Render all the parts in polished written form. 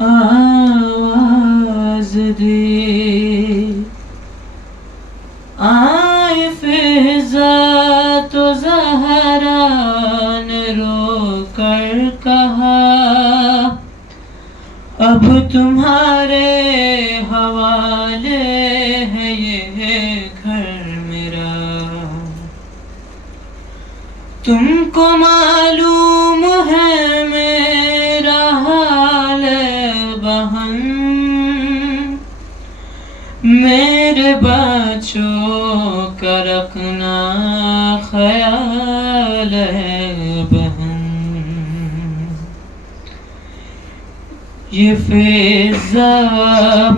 آواز دے، آئے فضا تو زہرا نے رو کر کہا اب تمہارے حوالے ہے یہ گھر میرا، تم کو معلوم ہے میرا حال بہن، میرے بچوں کا رکھنا خیال ہے بہن، یہ فضا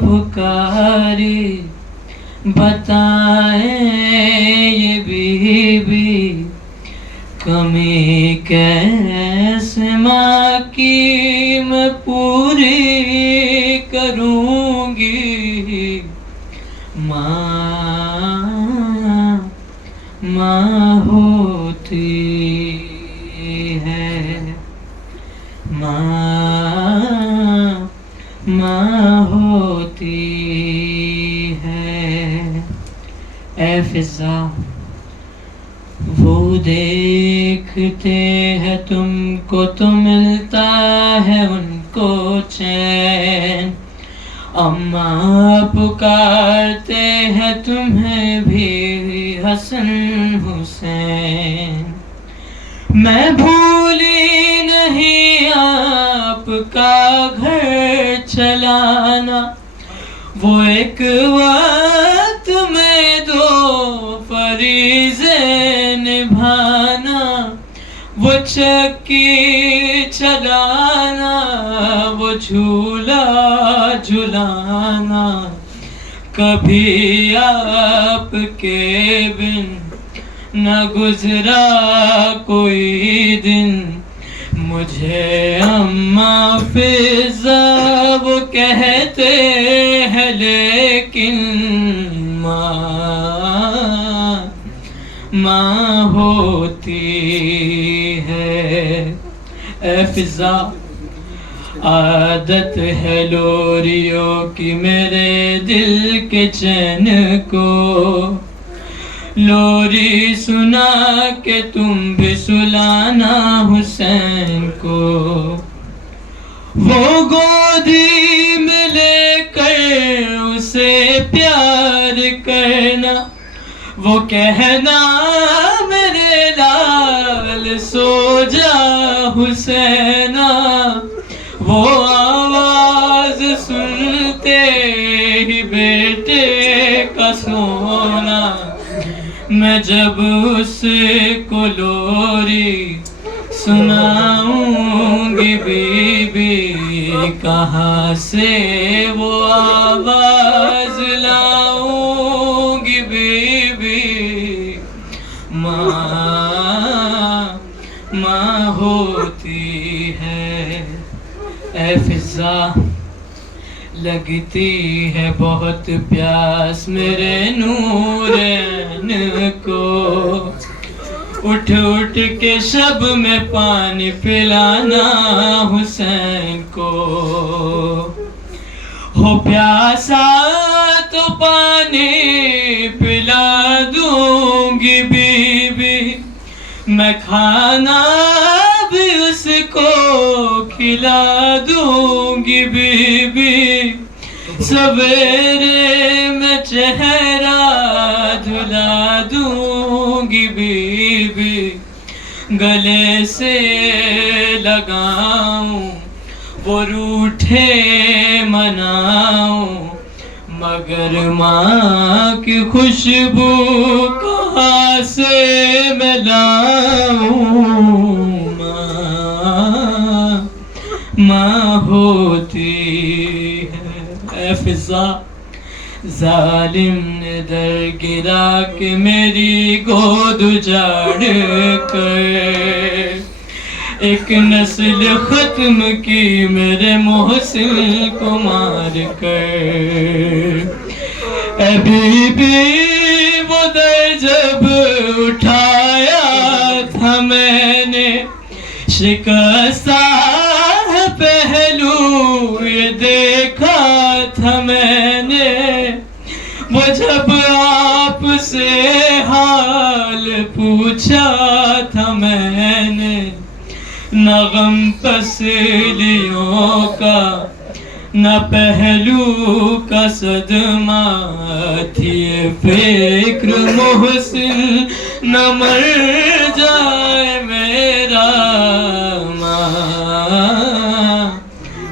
پکاری بتائیں یہ بی بی کمی کیسے ماں کی میں پوری کروں گی، ماں ہوتی ہے، ماں ہوتی ہے۔ اے فضا وہ دیکھتے ہیں تم کو تو ملتا ہے ان کو چین، اماں پکارتے ہیں تمہیں بھی حسن حسین، میں بھولی نہیں آپ کا گھر چلانا، وہ ایک وقت میں دو فریضے نبھانا، وہ چکی چلانا، وہ جھولا جھلانا، کبھی آپ کے بن نہ گزرا کوئی دن، مجھے اماں فضا وہ کہتے ہیں لیکن ماں ہوتی ہے۔ اے فضا عادت ہے لوریوں کی میرے دل کے چین کو، لوری سنا کے تم بھی سلانا حسین کو، وہ گودی میں لے کر اسے پیار کرنا، وہ کہنا میرے لال سو جا حسینا، وہ آواز سنتے ہی بیٹے کا سونا، میں جب اس کو لوری سناؤں گی بی بی کہاں سے وہ آواز لاؤں گی بی بی، ماں ہوتی ہے۔ اے فضا لگتی ہے بہت پیاس میرے نورین کو، اٹھ اٹھ کے شب میں پانی پلانا حسین کو، ہو پیاسا تو پانی پلا دوں گی بی بی، میں کھانا بھی اس کو کھلا دوں گی بی بی، سویرے میں چہرہ دھلا دوں گی بی بی، گلے سے لگاؤں وہ روٹھے مناؤں، مگر ماں کی خوشبو کہاں سے میں لاؤں، ماں ہوتی ہے۔ اے فضا ظالم نے در گرا کہ میری گود اجاڑ کر، ایک نسل ختم کی میرے محسن کو مار کر، اے بی بی وہ در جب اٹھایا تھا میں نے، شکستہ ہے پہلو یہ تھا میں نے، وہ جب آپ سے حال پوچھا تھا میں نے، نہ غم پسلیوں کا نہ پہلو کا صدمہ تھی یہ فکر محسن نہ مر جائے میرا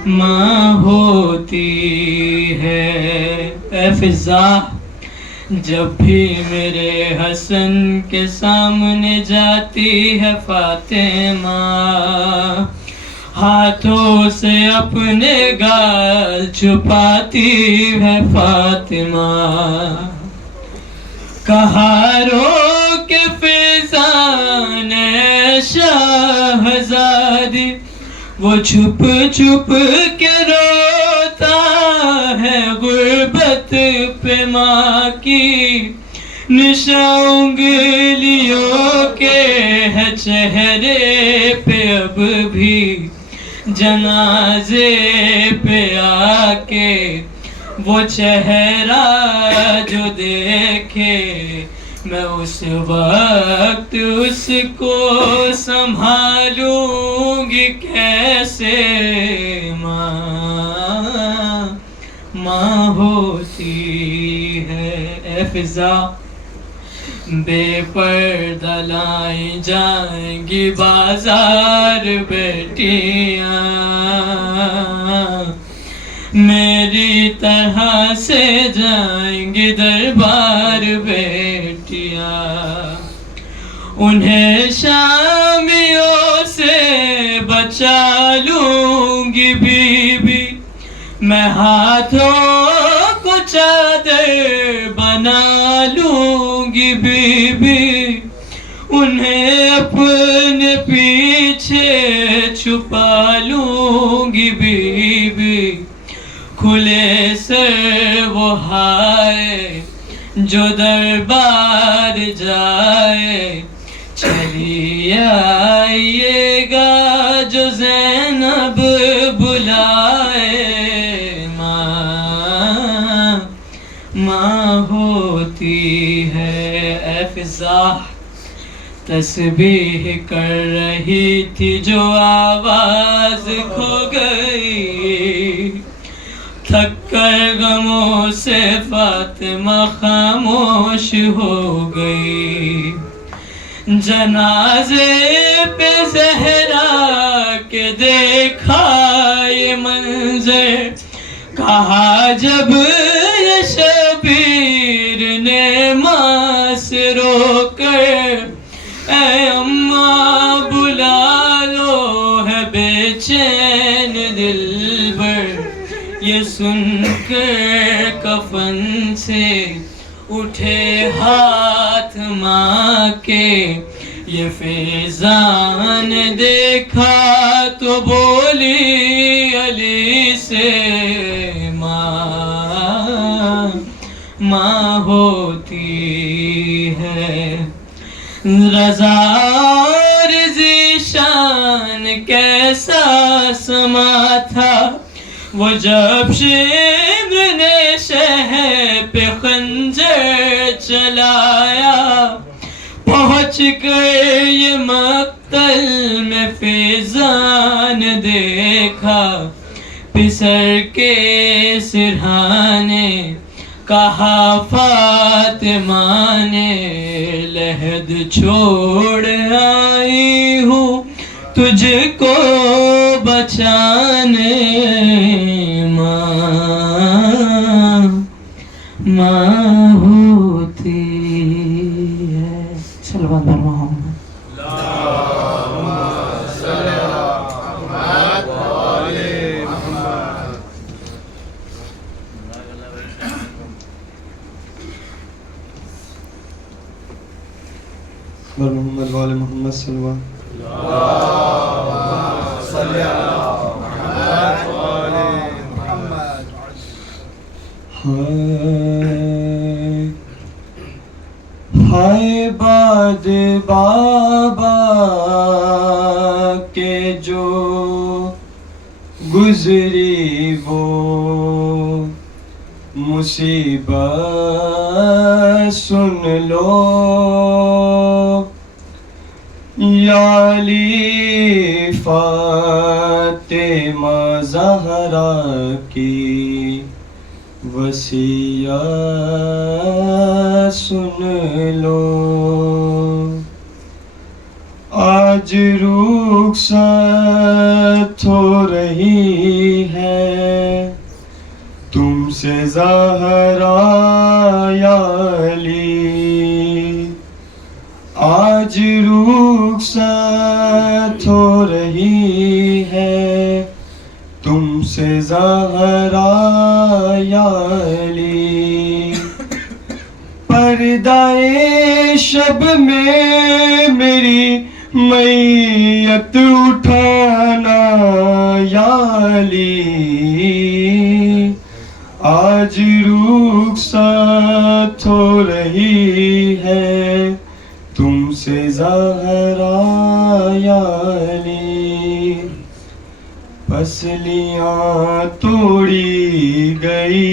ماں ہوتی ہے۔ اے فضا جب بھی میرے حسن کے سامنے جاتی ہے فاطمہ، ہاتھوں سے اپنے گال چھپاتی ہے فاطمہ، کہا رو کے فضا نے شہزادی، وہ چھپ چھپ کے روتا ہے غربت پہ ماں کی، نشاں انگلیوں کے ہے چہرے پہ اب بھی، جنازے پہ آ کے وہ چہرہ جو دیکھے، میں اس وقت اس کو سنبھالوں گی کیسے، ماں ہوتی ہے۔ اے فضا بے پردہ لائی جائیں گی بازار بیٹیاں، میری طرح سے جائیں گی دربار بیٹیاں، انہیں شامیوں سے بچا لوں گی بی بی، میں ہاتھوں کو چادر بنا لوں گی بی بی، انہیں اپنے پیچھے چھپا لوں گی بی بی، کھلے سر وہ ہائے جو دربار جائے، چلی آئیے گا جو زینب بلائے، ماں ہوتی ہے۔ اے فضا تسبیح کر رہی تھی جو آواز کھو گئی، تھک کر غموں سے فاطمہ خاموش ہو گئی، جنازے پہ زہرا کے دیکھا یہ منظر، کہا جب یہ شبیر نے ماں سے رو کر، اے اماں بلا لو ہے بے چین دلبر، یہ سن کر کفن سے اٹھے ہاتھ ماں کے، یہ فضا نے دیکھا تو بولی علی سے، ماں ہوتی ہے۔ رضا اور ذیشان کیسا سما تھا، وہ جب شمر نے شہر پہ خنجر چلایا، پہنچ کر یہ مقتل میں فضا نے دیکھا، پسر کے سرہانے کہا فاطمہ نے، لحد چھوڑ آئی ہوں تجھ کو بچانے، ماں ہوتی ہے۔ صلوات بر محمد۔ بر محمد وآل محمد صلوات۔ ہائے باد بابا کے جو گزری وہ مصیبت سن لو یا علی فاطمہ زہرا کی وصیت سن لو. آج رخصت ہو رہی ہے تم سے زہرا یا علی. آج رخصت ہو رہی ہے تم سے زہرا یا علی. پردہ شب میں میری میت اٹھانا یا علی. آج رخصت ہو رہی ہے تم سے زہرا یا علی. پسلیاں توڑی گئی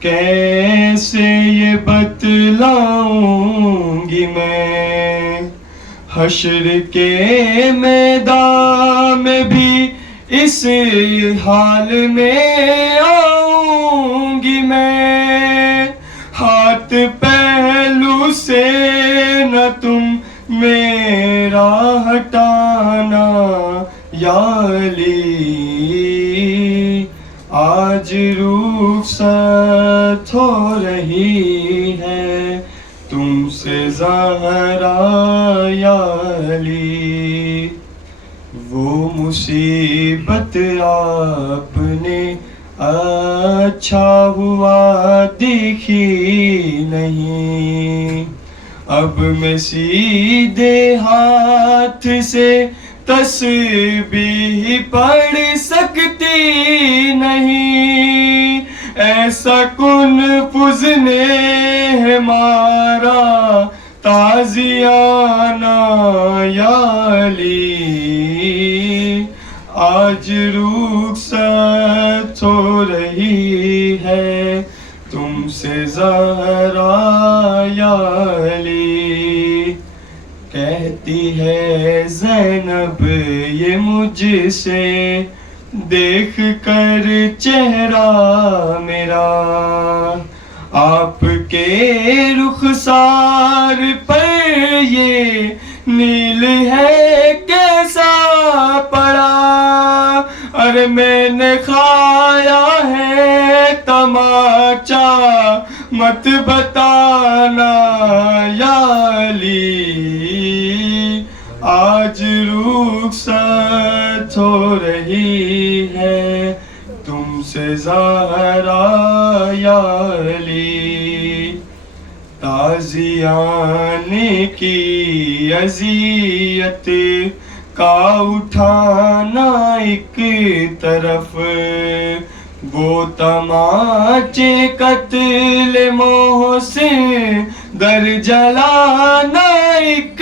کیسے یہ بتلاؤں گی میں. حشر کے میدان میں بھی اس حال میں آؤں گی میں. ہاتھ پہلو سے نہ تم میرا ہٹانا یا علی. آج رخصت ہو رہی ہے تم سے زہرا یا علی. وہ مصیبت آپ نے اچھا ہوا دیکھی نہیں. اب میں سیدھے ہاتھ سے تسبیح پڑھ سکتی نہیں. ایسا کن پزنے ہے مارا تازیانہ یا علی. آج رخصت ہو رہی ہے تم سے زہرا یا علی. کہتی ہے زینب یہ مجھ سے دیکھ کر چہرہ میرا. آپ کے رخسار پر یہ نیل ہے کیسا پڑا. ارے میں نے کھایا ہے تماچا مت بتانا یا علی. آج رخصت ہو رہی ہے تم سے زہرا یا علی. تازیانے کی اذیت کا اٹھانا ایک طرف, وہ تماچے قتل محسن در جلانا ایک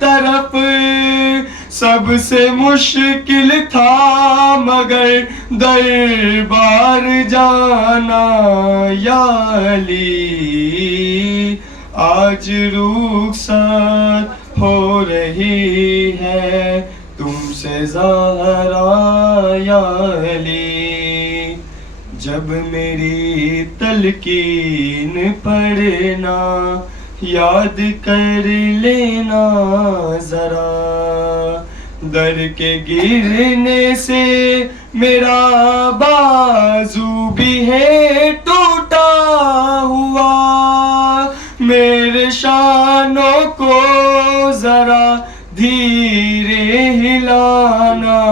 طرف. سب سے مشکل تھا مگر دربار جانا یا علی. آج رخصت ہو رہی ہے تم سے زہرا یا علی. جب میری تلقین پڑھنا یاد کر لینا ذرا. در کے گرنے سے میرا بازو بھی ہے ٹوٹا ہوا. میرے شانوں کو ذرا دھیرے ہلانا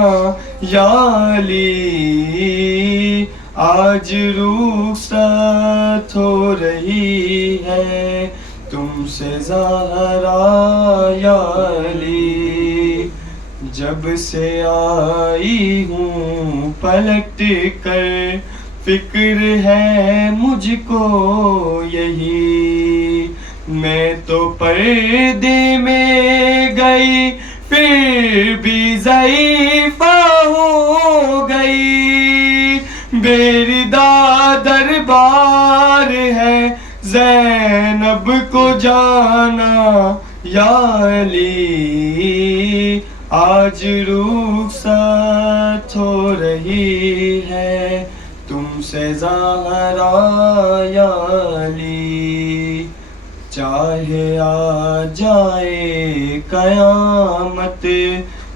یا علی. آج رخصت ہو رہی ہے تم سے زہرا یا علی. جب سے آئی ہوں پلٹ کر فکر ہے مجھ کو یہی. میں تو پردے میں گئی پھر بھی ضعیفہ ہو گئی. میری دربار زینب کو جانا یا علی، آج رخصت ہو رہی ہے تم سے زہرا یا علی، چاہے آ جائے قیامت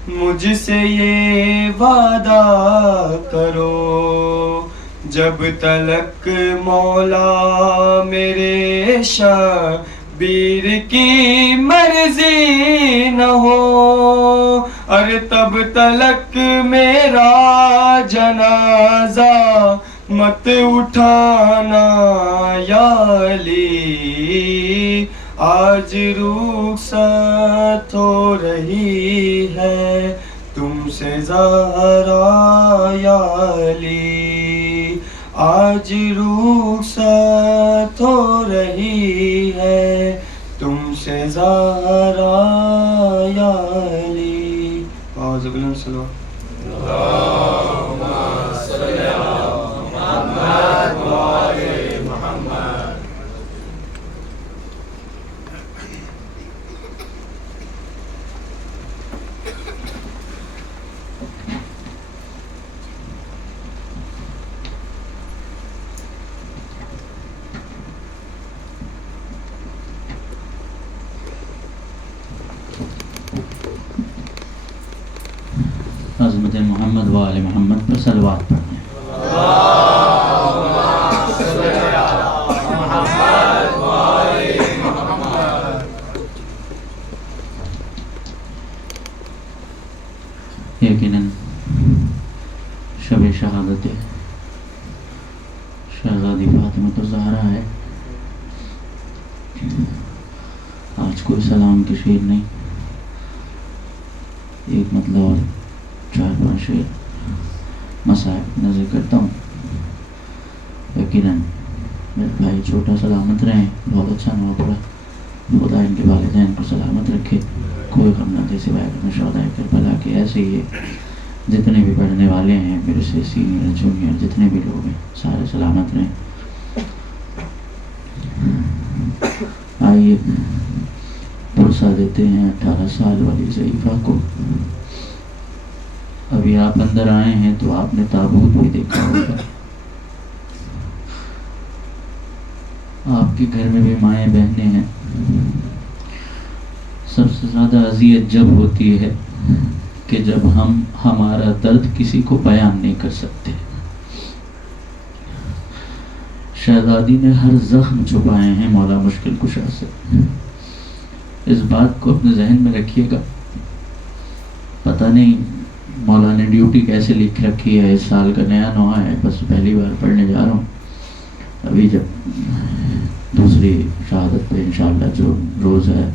مجھ سے یہ وعدہ کرو، جب تلک مولا میرے شبیر کی مرضی نہ ہو، اور تب تلک میرا جنازہ مت اٹھانا یا علی، آج رخصت ہو رہی ہے تم سے زہرا یا علی، آج رخصت ہو رہی ہے تم سے زہرا یا علی۔ اعوذ باللہ من الشیطان عظمت محمد و آل محمد پر صلوات پڑھیں۔ یقیناً شب شہادت شہزادی فاطمہ الزہرا ہے، آج کوئی سلام کی شعر نہیں، ایک مطلب اور 4-5 شعر مصائب نظر کرتا ہوں۔ یقیناً میرے بھائی چھوٹا سلامت رہیں، بہت اچھا نام پڑا، خدا ان کے والدین کو سلامت رکھے، کوئی غم نہ دے سوائے شہدائے کربلا کے۔ ایسے ہی جتنے بھی پڑھنے والے ہیں میرے سے سینئر جونیئر جتنے بھی لوگ ہیں سارے سلامت رہیں۔ آئیے پرسہ دیتے ہیں 18 سال والی ضعیفہ کو۔ ابھی آپ اندر آئے ہیں تو آپ نے تابوت بھی دیکھا ہوگا، آپ کے گھر میں بھی مائیں بہنیں ہیں۔ سب سے زیادہ اذیت جب ہوتی ہے کہ جب ہم ہمارا درد کسی کو بیان نہیں کر سکتے۔ شہزادی نے ہر زخم چھپائے ہیں مولا مشکل کشا سے، اس بات کو اپنے ذہن میں رکھیے گا۔ پتہ نہیں مولا نے ڈیوٹی کیسے لکھ رکھی ہے، اس سال کا نیا نوحہ ہے، بس پہلی بار پڑھنے جا رہا ہوں۔ ابھی جب دوسری شہادت پہ انشاءاللہ جو روز ہے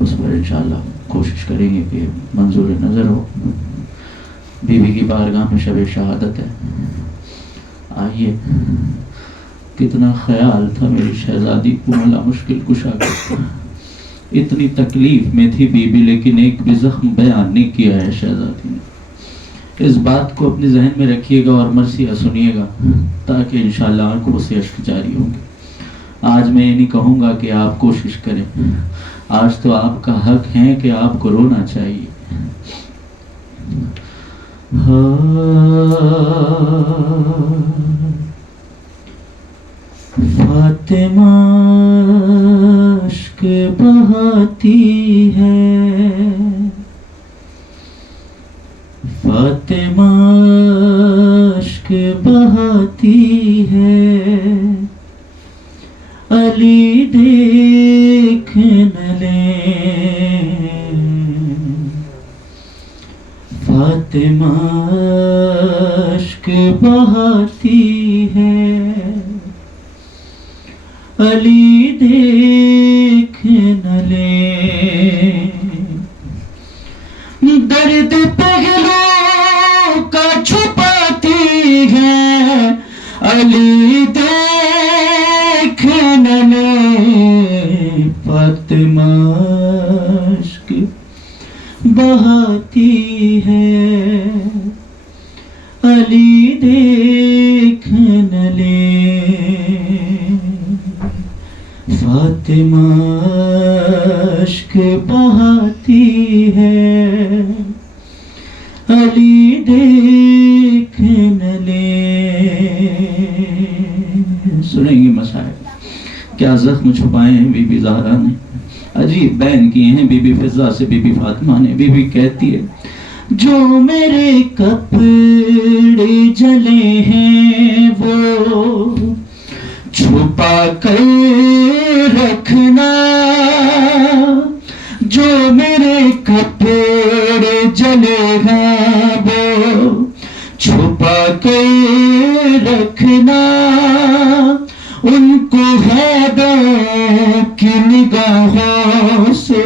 اس پر انشاءاللہ کوشش کریں گے کہ منظور نظر ہو۔ بیوی کی بارگاہ میں شب شہادت ہے، آئیے۔ کتنا خیال تھا میری شہزادی کو مولا مشکل کشا کا، اتنی تکلیف میں تھی بی بی لیکن ایک بھی زخم بیان نہیں کیا ہے شہزادی نے۔ اس بات کو اپنے ذہن میں رکھیے گا اور مرثیہ سنیے گا تاکہ انشاءاللہ آنکھوں سے اشک جاری ہوں گے۔ آج میں یہ نہیں کہوں گا کہ آپ کوشش کریں، آج تو آپ کا حق ہے کہ آپ کو رونا چاہیے۔ فاطمہ اشک بہاتی ہے، فاطمہ اشک بہاتی ہے، علی دیکھ نہ لیں، فاطمہ اشک بہاتی ہے، علی دیکھ نہ لیں، درد پہلو کا چھپاتی ہے، علی دیکھ نہ لیں، فاطمہ اشک بہاتی ہے، علی دیکھ نہ لیں، فاطمہ مسائل، کیا زخم چھپائے ہیں بی بی زہرا نے، عجیب بین کیے ہیں بی بی فضہ سے بی بی فاطمہ نے. بی بی کہتی ہے جو میرے کپڑے جلے ہیں وہ چھپا کر رکھنا، جو میرے کپڑے جلے ہیں وہ چھپا کر رکھنا، ان کو حیدر کی نگاہوں سے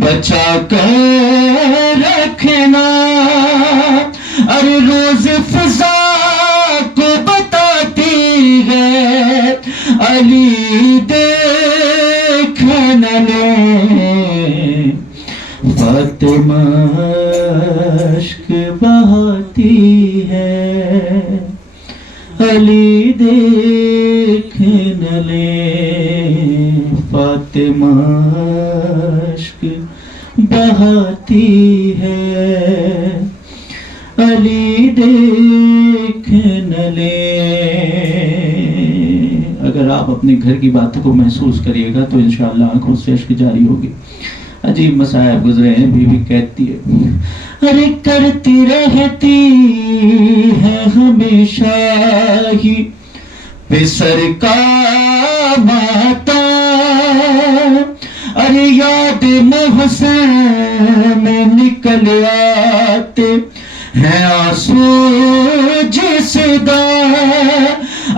بچا کر رکھنا. ارے روز فضا کو بتاتی ہے علی دیکھ نہ لے، فاطمہ اشک بہاتی ہے علی دیکھ نہ لے، فاطمہ اشک بہاتی ہے علی دیکھ نہ لے. اگر آپ اپنے گھر کی باتوں کو محسوس کریے گا تو انشاءاللہ آنکھوں سے اشک جاری ہوگی. عجیب مسائب گزرے ہیں. بی بی کہتی ہے ارے کرتی رہتی ہے ہمیشہ ہی بسر کا ماتا، ارے یاد محسن میں نکل آتے ہیں آنسو جس دا،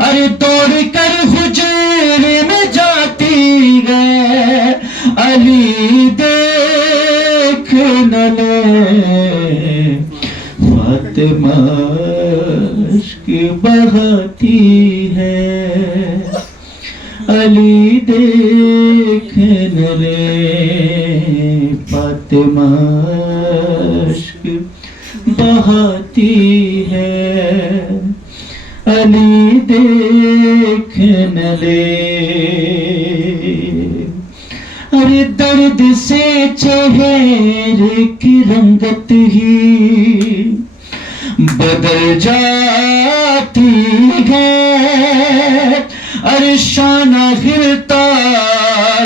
ارے دوڑ کر حجرے میں جاتی ہے علی دیکھ نہ لے، فاطمہ اشک بہاتی ہے علی دیکھ نہ لے، فاطمہ اشک بہاتی ہے علی دیکھ نہ لے. ارے درد سے چہرے کی رنگت ہی بدل جاتی ہے، ارے شانہ ہلتا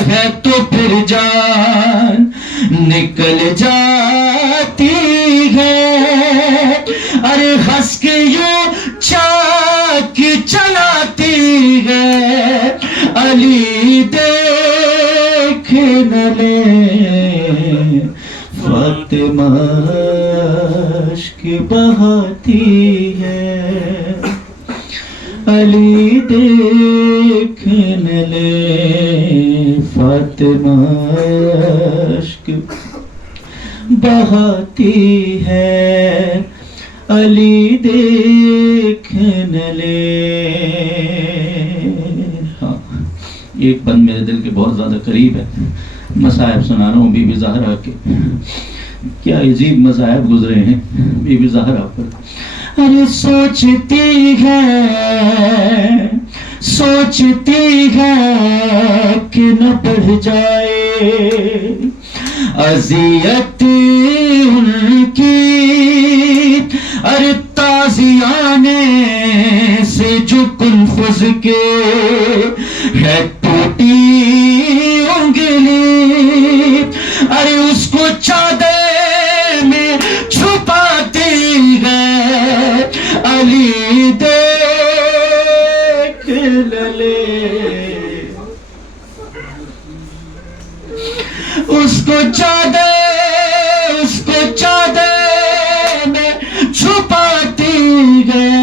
ہے تو پھر جان نکل جاتی ہے، ارے ہنس کے یوں چاکی چلاتی ہے علی دیکھ نہ لے، فاطمہ اشک بہاتی ہے علی دیکھ نہ لے، فاطمہ اشک بہاتی ہے علی دیکھ نہ لے. ہاں ایک بند میرے دل کے بہت زیادہ قریب ہے. مصائب سنا رہا ہوں بی بی زہرا کے. کیا عجیب مصائب گزرے ہیں بی بی زہرا پر. ارے سوچتی ہے کہ نہ بڑھ جائے اذیت ان کی، ارے تازیانے سے جو کنفذ کے ہے ٹوٹی انگلی، ارے اس کو چادر میں چھپاتی ہے علی دیکھ نہ لے، اس کو چادر میں چھپاتی ہے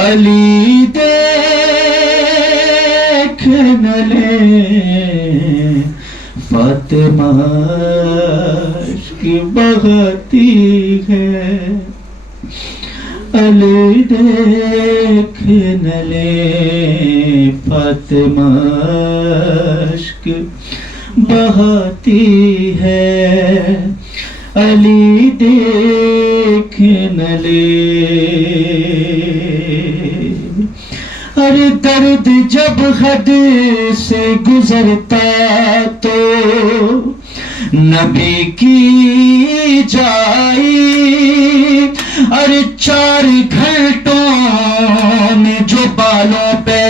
علی دیکھ نہ لے، فاطمہ اشک بہاتی ہے علی دیکھ نہ لے، فاطمہ اشک بہاتی ہے علی دیکھ نہ لے. ارے درد جب حد سے گزرتا تو نبی کی جائی، ارے 4 گھنٹوں میں جو بالوں پہ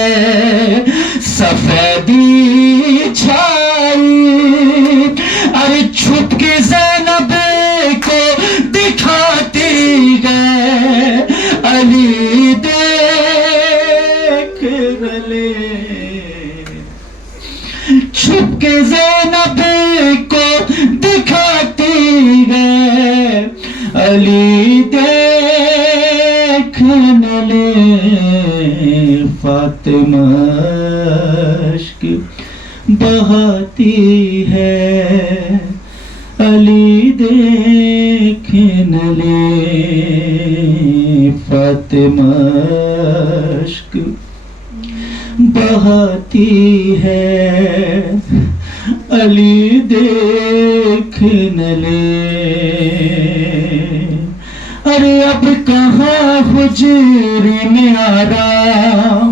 لے. چھپ کے زینب کو دکھاتی ہے علی دیکھ نہ لے. فاطمہ اشک بہاتی ہے علی دیکھ نہ لے. فاطمہ اشک بہاتی ہے علی دیکھ نہ لے. ارے اب کہاں حجرے میں آرام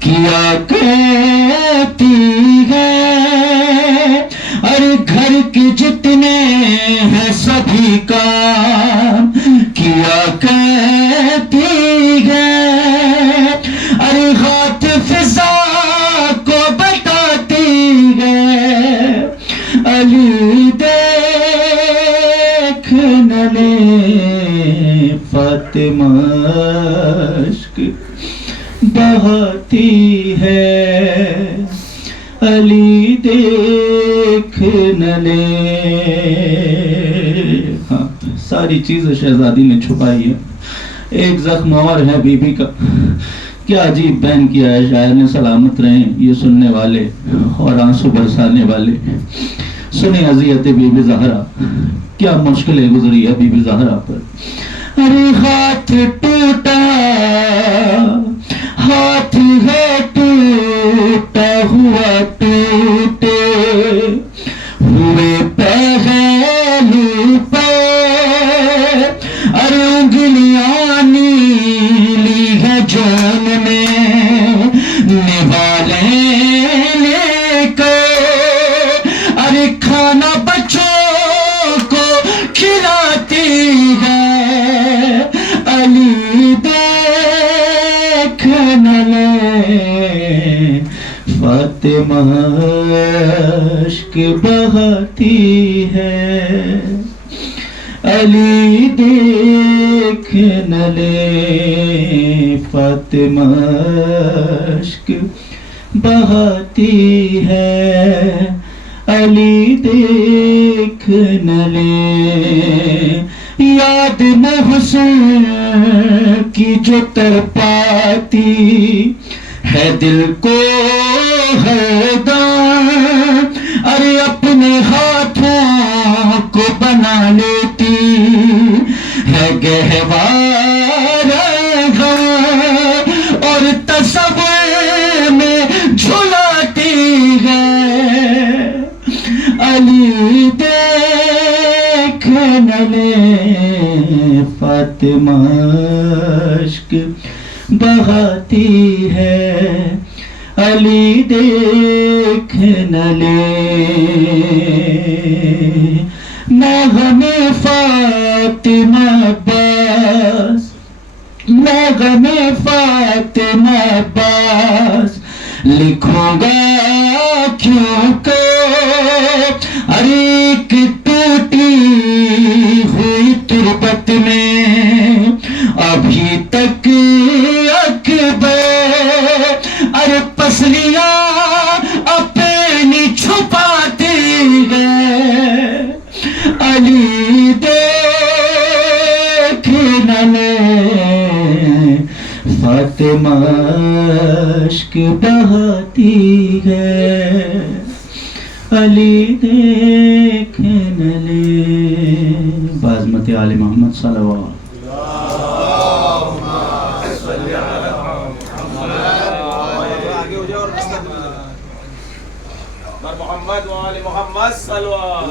کیا کہتی ہے. ارے گھر کے جتنے ہیں سبھی کام کیا کہتی ہے. ارے ہاتھ فضا کو بتاتی ہے علی دیکھ نہ لے. فاطمہ اشک بہاتی ہے علی دیکھ نہ لے. ہاں ساری چیزیں شہزادی نے چھپائی ہے. ایک زخم اور ہے بی بی کا. کیا عجیب بین کیا ہے. شاعر نے سلامت رہیں یہ سننے والے اور آنسو برسانے والے. سنیں اذیت بی بی زہرا. کیا مشکلیں گزری ہے بی بی زہرا پر. ارے ہاتھ ٹوٹا ہاتھ ہے ٹوٹا ہوا ٹوٹے ہوئے پہلو پہ. ارے انگلیاں نیلی ہے جون میں نوالے لے کے. ارے کھانا بچوں کو کھلاتی ہے علی دیکھ نہ لے. فاطمہ اشک بہاتی ہے علی دیکھ نہ لے. فاطمہ اشک بہاتی ہے علی دیکھ نہ لے. یاد نہ حسن کی جو تڑپاتی ہے دل کو ہر دم. ارے اپنے ہاتھوں کو بنا لیتی ہے گہوار غم اور تصور میں جھلاتی ہے علی دیکھ نہ لے. فاطمہ اشک بہاتی ہے علی دیکھ نہ لے. میں غم فاطمہ عباس میں غم فاطمہ عباس لکھوں گا کیونکہ ارے ایک ٹوٹی ہوئی تربت میں ابھی تک اکبر ارے پسلیاں اپنی چھپاتی ہے علی دیکھ نہ لے. فاطمہ اشک بہاتی ہے علی دیکھ نہ لے. بازمت آل محمد صلوات. محمد وآل محمد صلوات.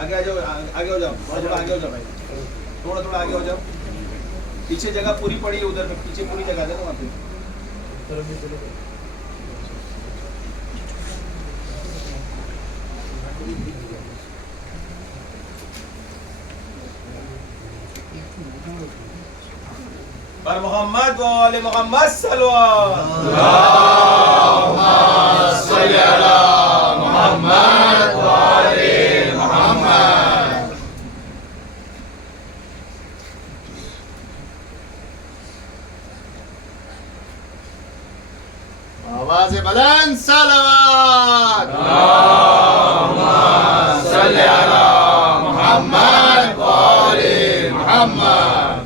آگے آ جاؤ آگے ہو جاؤ تھوڑا آگے ہو جاؤ بھائی تھوڑا آگے ہو جاؤ. پیچھے جگہ پوری پڑی ہے ادھر میں پیچھے پوری جگہ دے وہاں پہ. پر محمد و آل محمد صلوات. آواز بلند صلوات صلی علی محمد و آل محمد.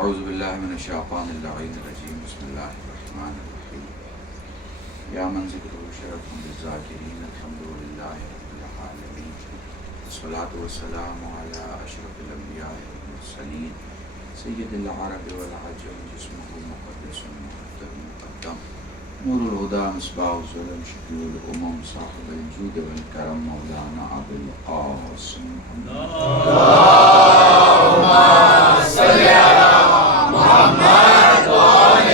اعوذ باللہ من الشیطان اللعین الرجیم. بسم اللہ الرحمن الرحیم. یا من ذکرہ شرف للذاکرین الحمدللہ رب العالمین. الصلاة والسلام علی اشرف الانبیاء والمرسلین سید العرب والعجم جسمہ مقدس محترم مقدم نور الہدى مصباح الظلم شفیع الامم صاحب الجود والکرم مولانا ابو القاسم اللہم صلی علی محمد و آل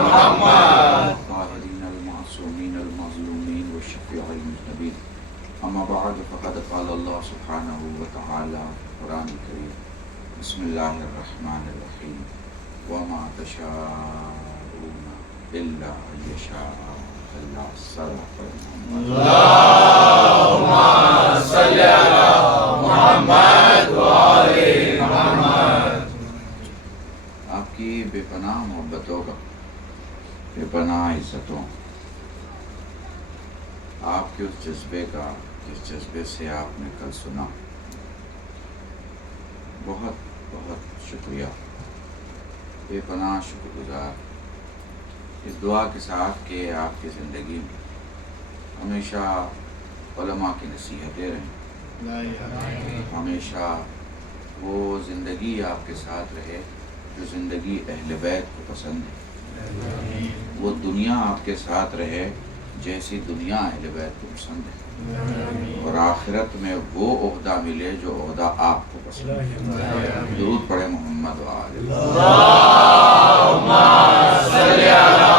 محمد الطاہرین المعصومین المظلومین والشفیع المذنبین. اما بعد فقد قال اللہ سبحانہ وتعالی قرآن کریم بسم اللہ الرحمن الرحیم وما تشاءون الا ان یشاء اللہ. صدق اللہم صلی علی محمد و آل محمد. آپ کی بے پناہ محبتوں کا، بے پناہ عزتوں، آپ کے اس جذبے کا جس جذبے سے آپ نے کل سنا، بہت بہت شکریہ. بے پناہ شکر گزار. اس دعا کے ساتھ کہ آپ کی زندگی میں ہمیشہ علماء کی نصیحتیں رہیں، ہمیشہ وہ زندگی آپ کے ساتھ رہے جو زندگی اہل بیت کو پسند ہے، وہ دنیا آپ کے ساتھ رہے جیسی دنیا اہل بیت کو پسند ہے، اور آخرت میں وہ عہدہ ملے جو عہدہ آپ کو پسند ہے. درود پڑھے محمد و آل اللہم صلی علی